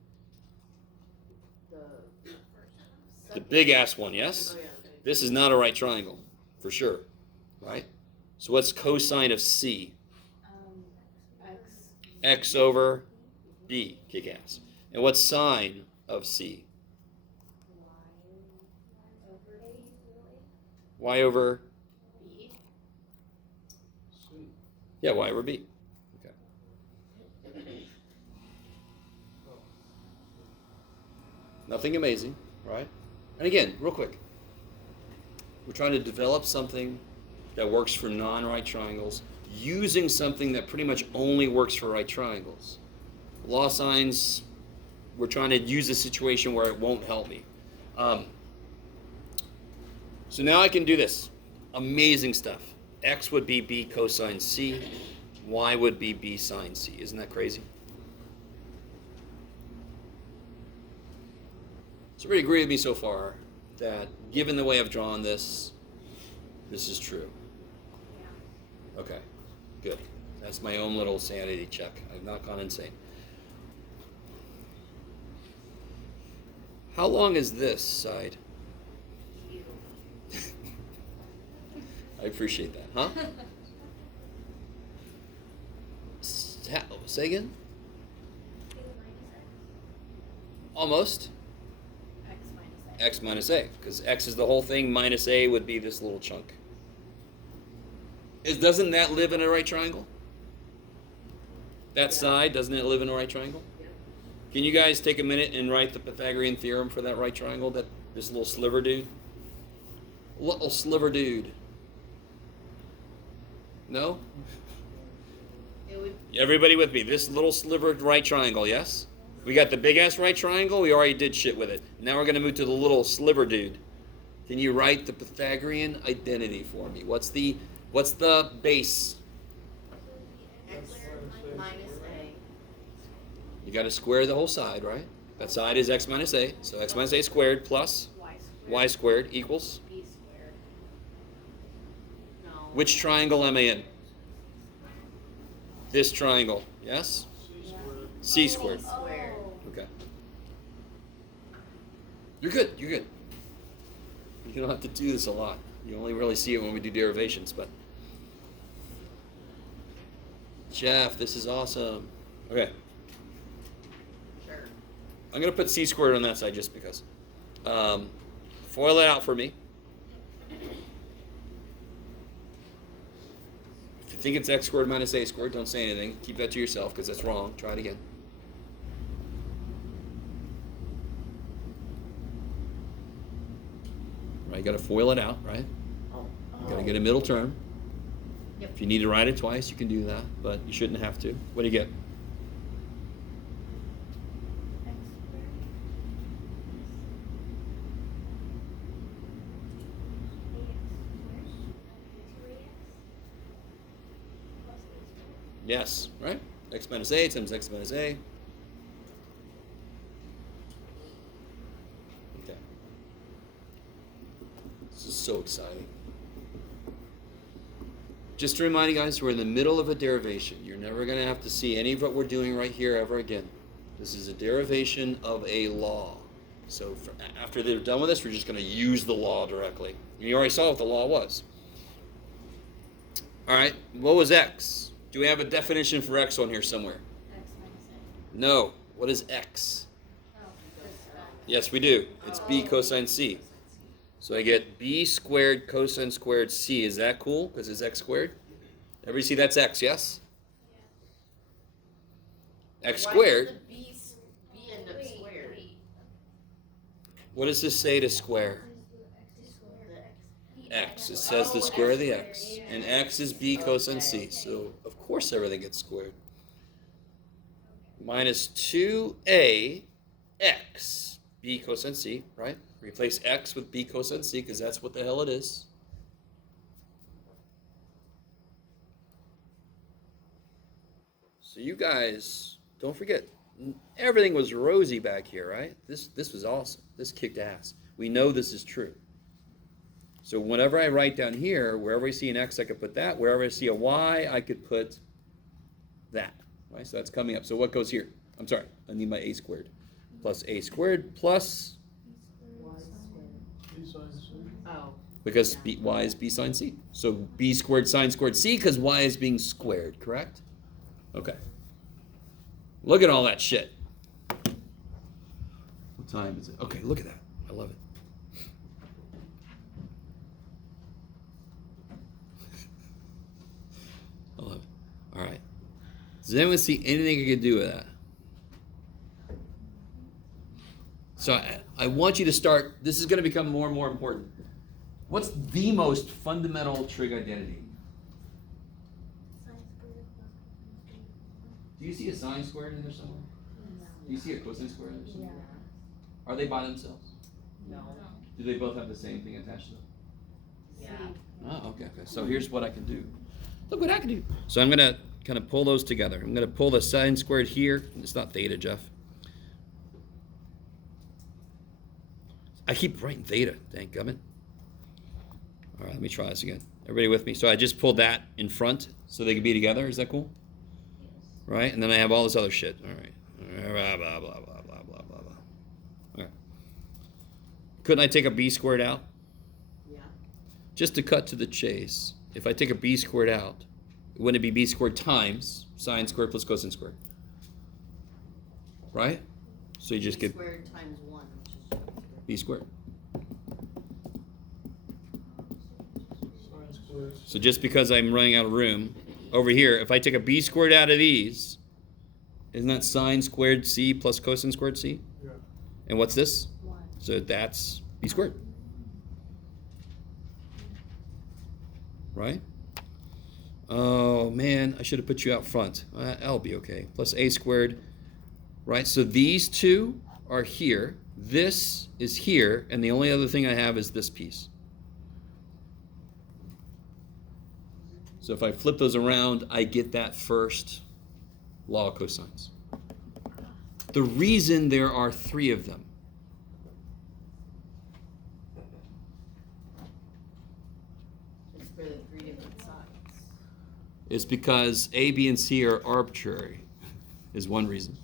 The big ass one, yes? Oh, yeah. This is not a right triangle, for sure, right? So what's cosine of C? X. X over B, kick ass. And what's sine of C? Y over B. Yeah, Y over B. Okay. Nothing amazing, right? And again, real quick, we're trying to develop something that works for non-right triangles using something that pretty much only works for right triangles. Law signs, we're trying to use a situation where it won't help me. So now I can do this. Amazing stuff. X would be B cosine C. Y would be B sine C. Isn't that crazy? So everybody agree with me so far that given the way I've drawn this, this is true. Yeah. Okay, good. That's my own little sanity check. I've not gone insane. How long is this side? I appreciate that, huh? Say again? Almost. X minus A. X minus A, because X is the whole thing, minus A would be this little chunk. Doesn't that live in a right triangle? That side, doesn't it live in a right triangle? Yeah. Can you guys take a minute and write the Pythagorean theorem for that right triangle, this little sliver dude? Little sliver dude. No? It would. Everybody with me. This little slivered right triangle, yes? We got the big ass right triangle. We already did shit with it. Now we're going to move to the little sliver dude. Can you write the Pythagorean identity for me? What's the base? X minus A. You got to square the whole side, right? That side is x minus a. So x minus a squared plus y squared equals? B squared. No. Which triangle am I in? This triangle, yes? C squared. C squared. Okay. You're good, you're good. You don't have to do this a lot. You only really see it when we do derivations, but. Jeff, this is awesome. Okay. Sure. I'm going to put c squared on that side just because. Foil it out for me. If you think it's x squared minus a squared, don't say anything. Keep that to yourself because that's wrong. Try it again. gotta FOIL it out, right? You gotta get a middle term. Yep. If you need to write it twice, you can do that, but you shouldn't have to. What do you get? X squared. AX squared. 2AX. Plus A squared. Yes, right? X minus A times X minus A. Okay. This is so exciting. Just to remind you guys, we're in the middle of a derivation. You're never going to have to see any of what we're doing right here ever again. This is a derivation of a law. So after they're done with this, we're just going to use the law directly. You already saw what the law was. All right, what was X? Do we have a definition for X on here somewhere? X minus A. No. What is X? Oh, this, Yes, we do. It's B cosine C. So I get B squared cosine squared C. Is that cool? Because it's X squared? Everybody see that's X, yes? X squared. Why does the B end up squared? What does this say to square? The X. It says the square of the X. And X is B cosine C. So, of course, everything gets squared. Minus 2A X B cosine C, right? Replace X with B cosine C because that's what the hell it is. So you guys, don't forget, everything was rosy back here, right? This was awesome. This kicked ass. We know this is true. So whenever I write down here, wherever I see an X, I could put that. Wherever I see a Y, I could put that. Right? So that's coming up. So what goes here? I'm sorry, I need my A squared. Plus A squared plus, B sine C. Oh. because Y is B sine C. So B squared sine squared C because Y is being squared, correct? Okay. Look at all that shit. What time is it? Okay, look at that. I love it. I love it. All right. Does anyone see anything I could do with that? So I want you to start. This is going to become more and more important. What's the most fundamental trig identity? Sine squared plus cosine squared. Do you see a sine squared in there somewhere? Do you see a cosine squared in there somewhere? Yeah. Are they by themselves? No. Do they both have the same thing attached to them? Yeah. Oh, okay. So here's what I can do. Look what I can do. So I'm going to kind of pull those together. I'm going to pull the sine squared here. It's not theta, Jeff. I keep writing theta, thank gummit. All right, let me try this again. Everybody with me? So I just pulled that in front so they could be together. Is that cool? Yes. Right? And then I have all this other shit. All right. Blah, blah, blah, blah, blah, blah, blah, blah. All right. Couldn't I take a b squared out? Yeah. Just to cut to the chase, if I take a b squared out, wouldn't it be b squared times sine squared plus cosine squared? Right? So you just B get squared times 1, which is b squared. Sine squared. So just because I'm running out of room, over here, if I take a b squared out of these, isn't that sine squared c plus cosine squared c? Yeah. And what's this? 1. So that's b squared. Right? Oh man, I should have put you out front. I'll be okay. Plus a squared. Right? So these two are here. This is here. And the only other thing I have is this piece. So if I flip those around, I get that first law of cosines. The reason there are 3 of them It's for the 3 different sides. is because A, B, and C are arbitrary, is one reason.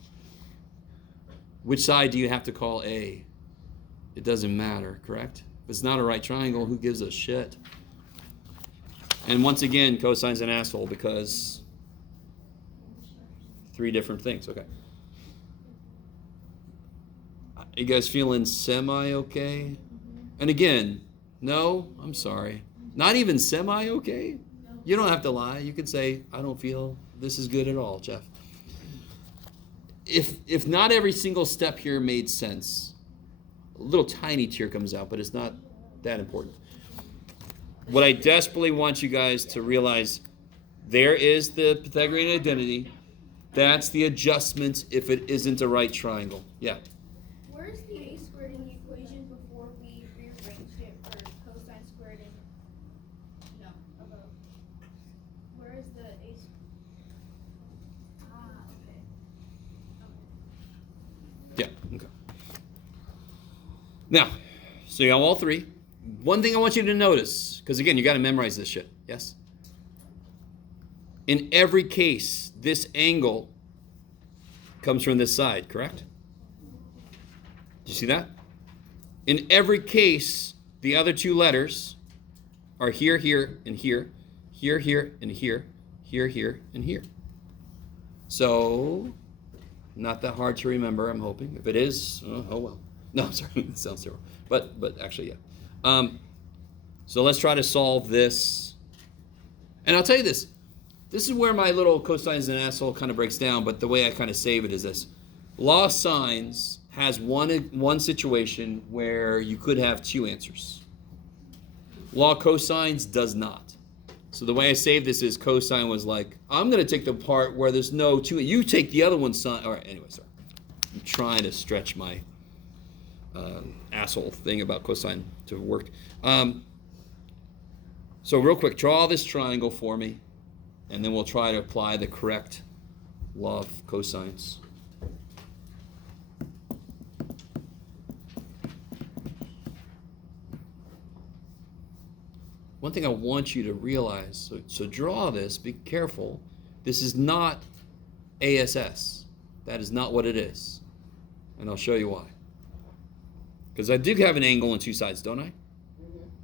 Which side do you have to call A? It doesn't matter, correct? If it's not a right triangle, who gives a shit? And once again, cosine's an asshole because 3 different things. Okay. You guys feeling semi-okay? And again, no, I'm sorry. Not even semi-okay? You don't have to lie. You can say, I don't feel this is good at all, Jeff. If not every single step here made sense, a little tiny tear comes out, but it's not that important. What I desperately want you guys to realize, there is the Pythagorean identity. That's the adjustment if it isn't a right triangle. Yeah. Where's the a squared in the equation before we rearranged it for cosine squared and no above? Where is the a? Okay. Yeah. Okay. Now, so you have all three. One thing I want you to notice, because again, you got to memorize this shit. Yes. In every case, this angle comes from this side, correct? Did you see that? In every case, the other two letters are here, here, and here, here, here, and here, here, here, and here. So, not that hard to remember, I'm hoping. If it is, oh well. No, I'm sorry, it sounds terrible. But actually, yeah. So let's try to solve this. And I'll tell you this. This is where my little cosines and asshole kind of breaks down, but the way I kind of save it is this. Law of sines has one situation where you could have two answers. Law of cosines does not. So the way I save this is cosine was like, I'm going to take the part where there's no two. You take the other one, sine. All right, anyway, sorry. I'm trying to stretch my asshole thing about cosine to work. So real quick, draw this triangle for me. And then we'll try to apply the correct law of cosines. One thing I want you to realize, so draw this, be careful. This is not ASS. That is not what it is. And I'll show you why. Because I do have an angle on two sides, don't I?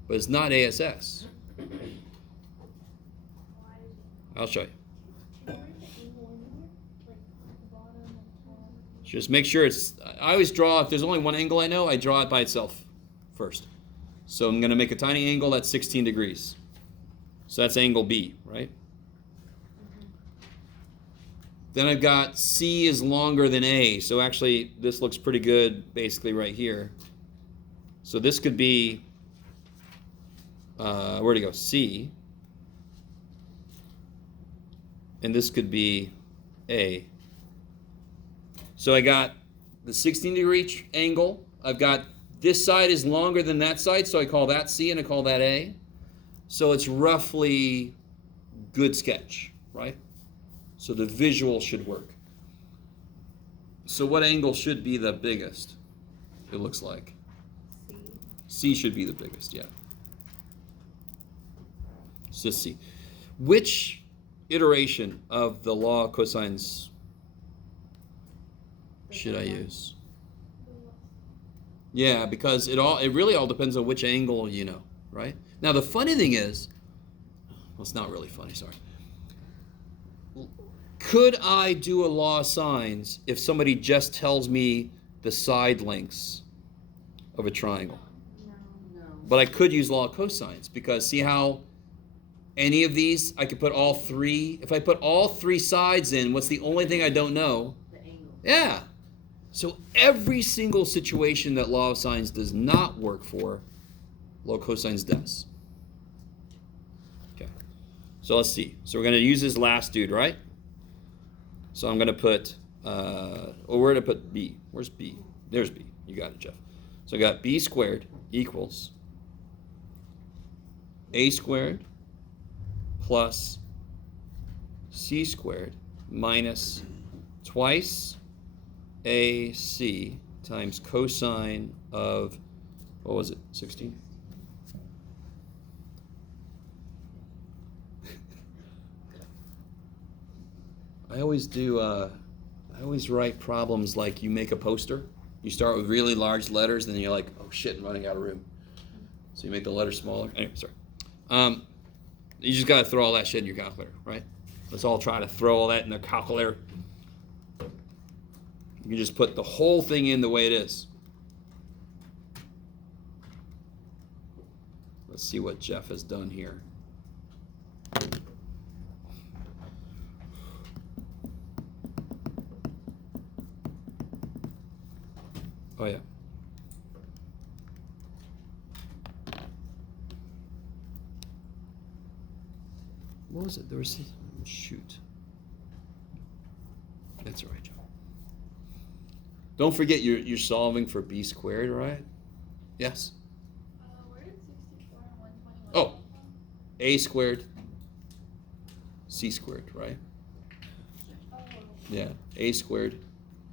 But it's not ASS. I'll show you. Just make sure it's, I always draw, if there's only one angle I know, I draw it by itself first. So I'm going to make a tiny angle that's 16 degrees. So that's angle B, right? Then I've got C is longer than A. So actually this looks pretty good basically right here. So this could be, where'd it go? C. And this could be A. So I got the 16 degree angle. I've got this side is longer than that side, so I call that C and I call that A. So it's roughly good sketch, right? So the visual should work. So what angle should be the biggest? It looks like. C should be the biggest, yeah. It's just C. Which iteration of the law of cosines should I use? Yeah, because it really all depends on which angle you know, right? Now the funny thing is, well, it's not really funny, sorry. Could I do a law of sines if somebody just tells me the side lengths of a triangle? No. But I could use law of cosines because see how any of these, I could put all three. If I put all three sides in, what's the only thing I don't know? The angle. Yeah. So every single situation that law of sines does not work for, law of cosines does. Okay. So let's see. So we're going to use this last dude, right? So I'm going to put, where did I put B? Where's B? There's B. You got it, Jeff. So I got B squared equals A squared plus C squared minus twice AC times cosine of, what was it, 16? I always do, I always write problems like you make a poster. You start with really large letters, and then you're like, oh shit, I'm running out of room. So you make the letters smaller. Anyway, sorry. You just got to throw all that shit in your calculator, right? Let's all try to throw all that in the calculator. You can just put the whole thing in the way it is. Let's see what Jeff has done here. Oh, yeah. what was it? There was, shoot. That's all right, John. Don't forget you're solving for b squared, right? Yes? Where did 64 and 121 Oh. come from? A squared, c squared, right? Oh. Yeah, a squared,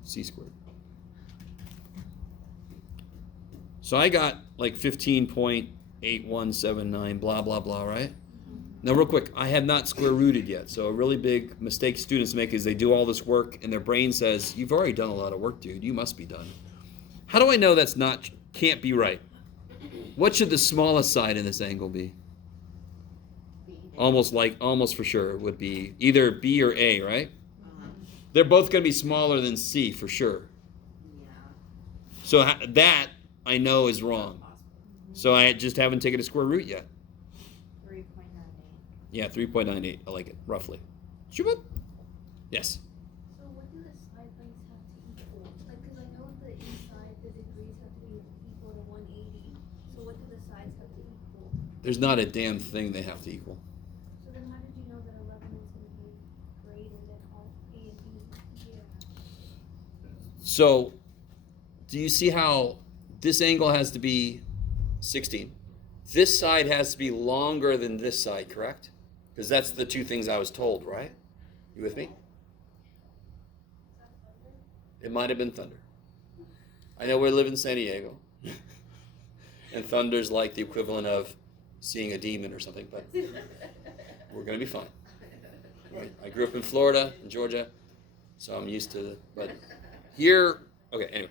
c squared. So I got like 15.8179, blah, blah, blah, right? Now, real quick, I have not square rooted yet. So a really big mistake students make is they do all this work and their brain says, you've already done a lot of work, dude. You must be done. How do I know that's can't be right? What should the smallest side in this angle be? Almost for sure it would be either B or A, right? They're both going to be smaller than C for sure. So that I know is wrong. So I just haven't taken a square root yet. 3.98. Yeah, 3.98. I like it, roughly. Shubit? Yes. So what do the side lengths have to equal? Like, because I know the inside, the degrees have to be equal to 180. So what do the sides have to equal? There's not a damn thing they have to equal. So then how did you know that 11 is going to be greater than all A and B? Yeah. So, do you see how this angle has to be 16? This side has to be longer than this side, correct? Because that's the two things I was told, right? You with me? It might have been thunder. I know we live in San Diego. And thunder's like the equivalent of seeing a demon or something, but we're going to be fine. Right? I grew up in Florida, in Georgia, so I'm used to it. But here, okay, anyway.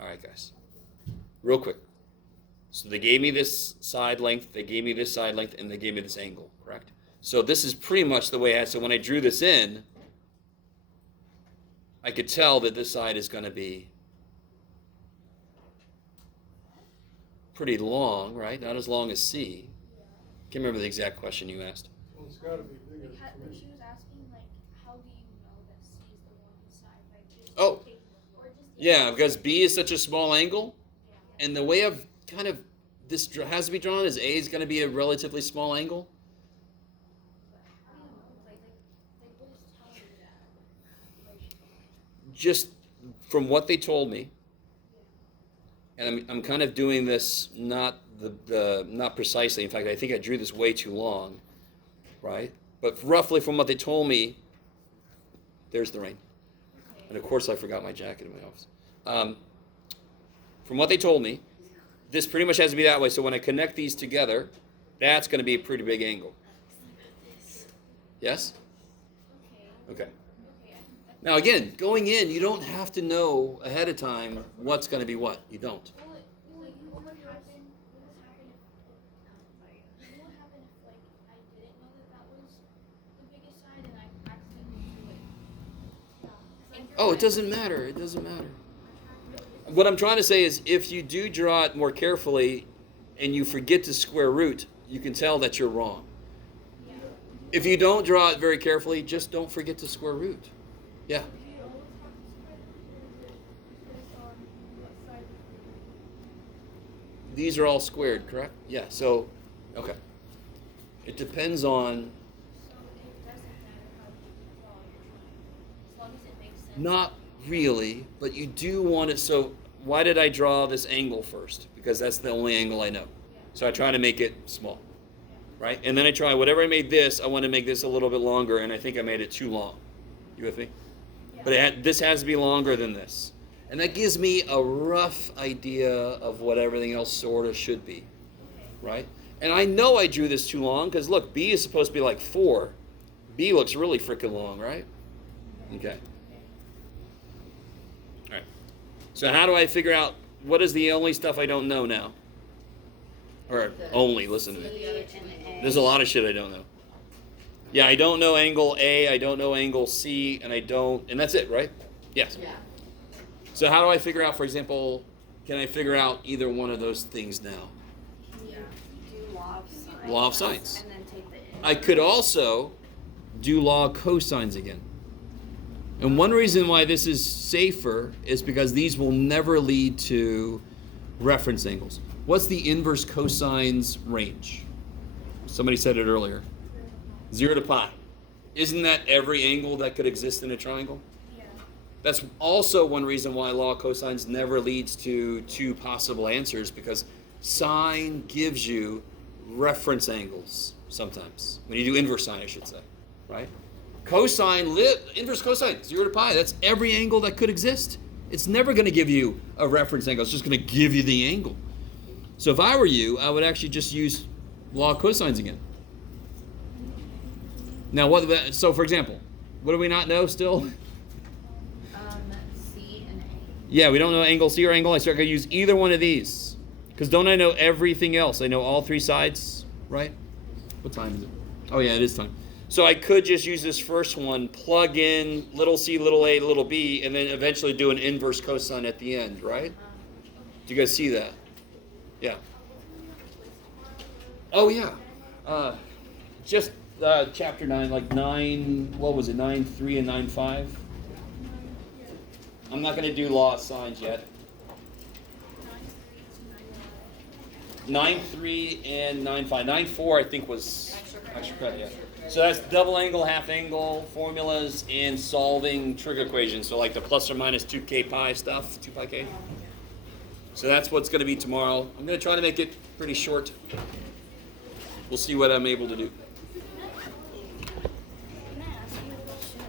All right, guys. Real quick. So they gave me this side length, they gave me this side length, and they gave me this angle, correct? So this is pretty much the way I had. So when I drew this in, I could tell that this side is going to be pretty long, right? Not as long as C. Can't remember the exact question you asked. Well, it's gotta be bigger Like, than she was asking, like, how do you know that C is the longest side? Like, just Oh. take, or just Yeah, because B is such a small angle, and the way I've kind of this has to be drawn is A is going to be a relatively small angle. I don't know, like, they always tell you that. Like, Just from what they told me, and I'm kind of doing this not not precisely. In fact, I think I drew this way too long, right? But roughly from what they told me, there's the rain. And of course, I forgot my jacket in my office. From what they told me, this pretty much has to be that way. So when I connect these together, that's going to be a pretty big angle. Yes? okay, Okay. okay. Now again, going in, you don't have to know ahead of time what's going to be what. You don't. Well, what would happen? What would happen if? Sorry. What would happen if, like, I didn't know that was the biggest side and I accidentally drew it? Yeah. Oh, it doesn't matter. It doesn't matter. What I'm trying to say is if you do draw it more carefully and you forget to square root, you can tell that you're wrong. If you don't draw it very carefully, just don't forget to square root. Yeah. These are all squared, correct? Yeah, so, okay. It depends on, So it doesn't matter how you draw your triangle, as long as it makes sense. not really, but you do want it, so why did I draw this angle first? Because that's the only angle I know. So I try to make it small, right? And then I try, whatever I made this, I want to make this a little bit longer, and I think I made it too long. You with me? But this has to be longer than this. And that gives me a rough idea of what everything else sort of should be, right? And I know I drew this too long, because look, B is supposed to be like 4. B looks really freaking long, right? Okay. All right. So how do I figure out what is the only stuff I don't know now? Or only, listen to me. There's a lot of shit I don't know. Yeah, I don't know angle A, I don't know angle C, and that's it, right? Yes. Yeah. So how do I figure out, for example, can I figure out either one of those things now? Yeah. Do law of sines. Law of sines. And then take the I could also do law of cosines again. And one reason why this is safer is because these will never lead to reference angles. What's the inverse cosine's range? Somebody said it earlier. 0 to pi. Isn't that every angle that could exist in a triangle? Yeah. That's also one reason why law of cosines never leads to two possible answers, because sine gives you reference angles sometimes. When you do inverse sine, I should say, right? Inverse cosine, 0 to pi. That's every angle that could exist. It's never going to give you a reference angle. It's just going to give you the angle. So if I were you, I would actually just use law of cosines again. Now, so for example, what do we not know still? C and A. Yeah, we don't know angle C or angle A, so I could use either one of these. Because don't I know everything else? I know all three sides, right? What time is it? Oh yeah, it is time. So I could just use this first one, plug in little c, little a, little b, and then eventually do an inverse cosine at the end, right? Do you guys see that? Yeah. Oh yeah. Just chapter 9, like 9, what was it, 9.3 and 9.5? I'm not going to do law of sines yet. 9.3 and 9.5. 9.4 I think was extra credit, yeah. So that's double angle, half angle, formulas, and solving trig equations. So like the plus or minus 2k pi stuff, 2 pi k. So that's what's going to be tomorrow. I'm going to try to make it pretty short. We'll see what I'm able to do.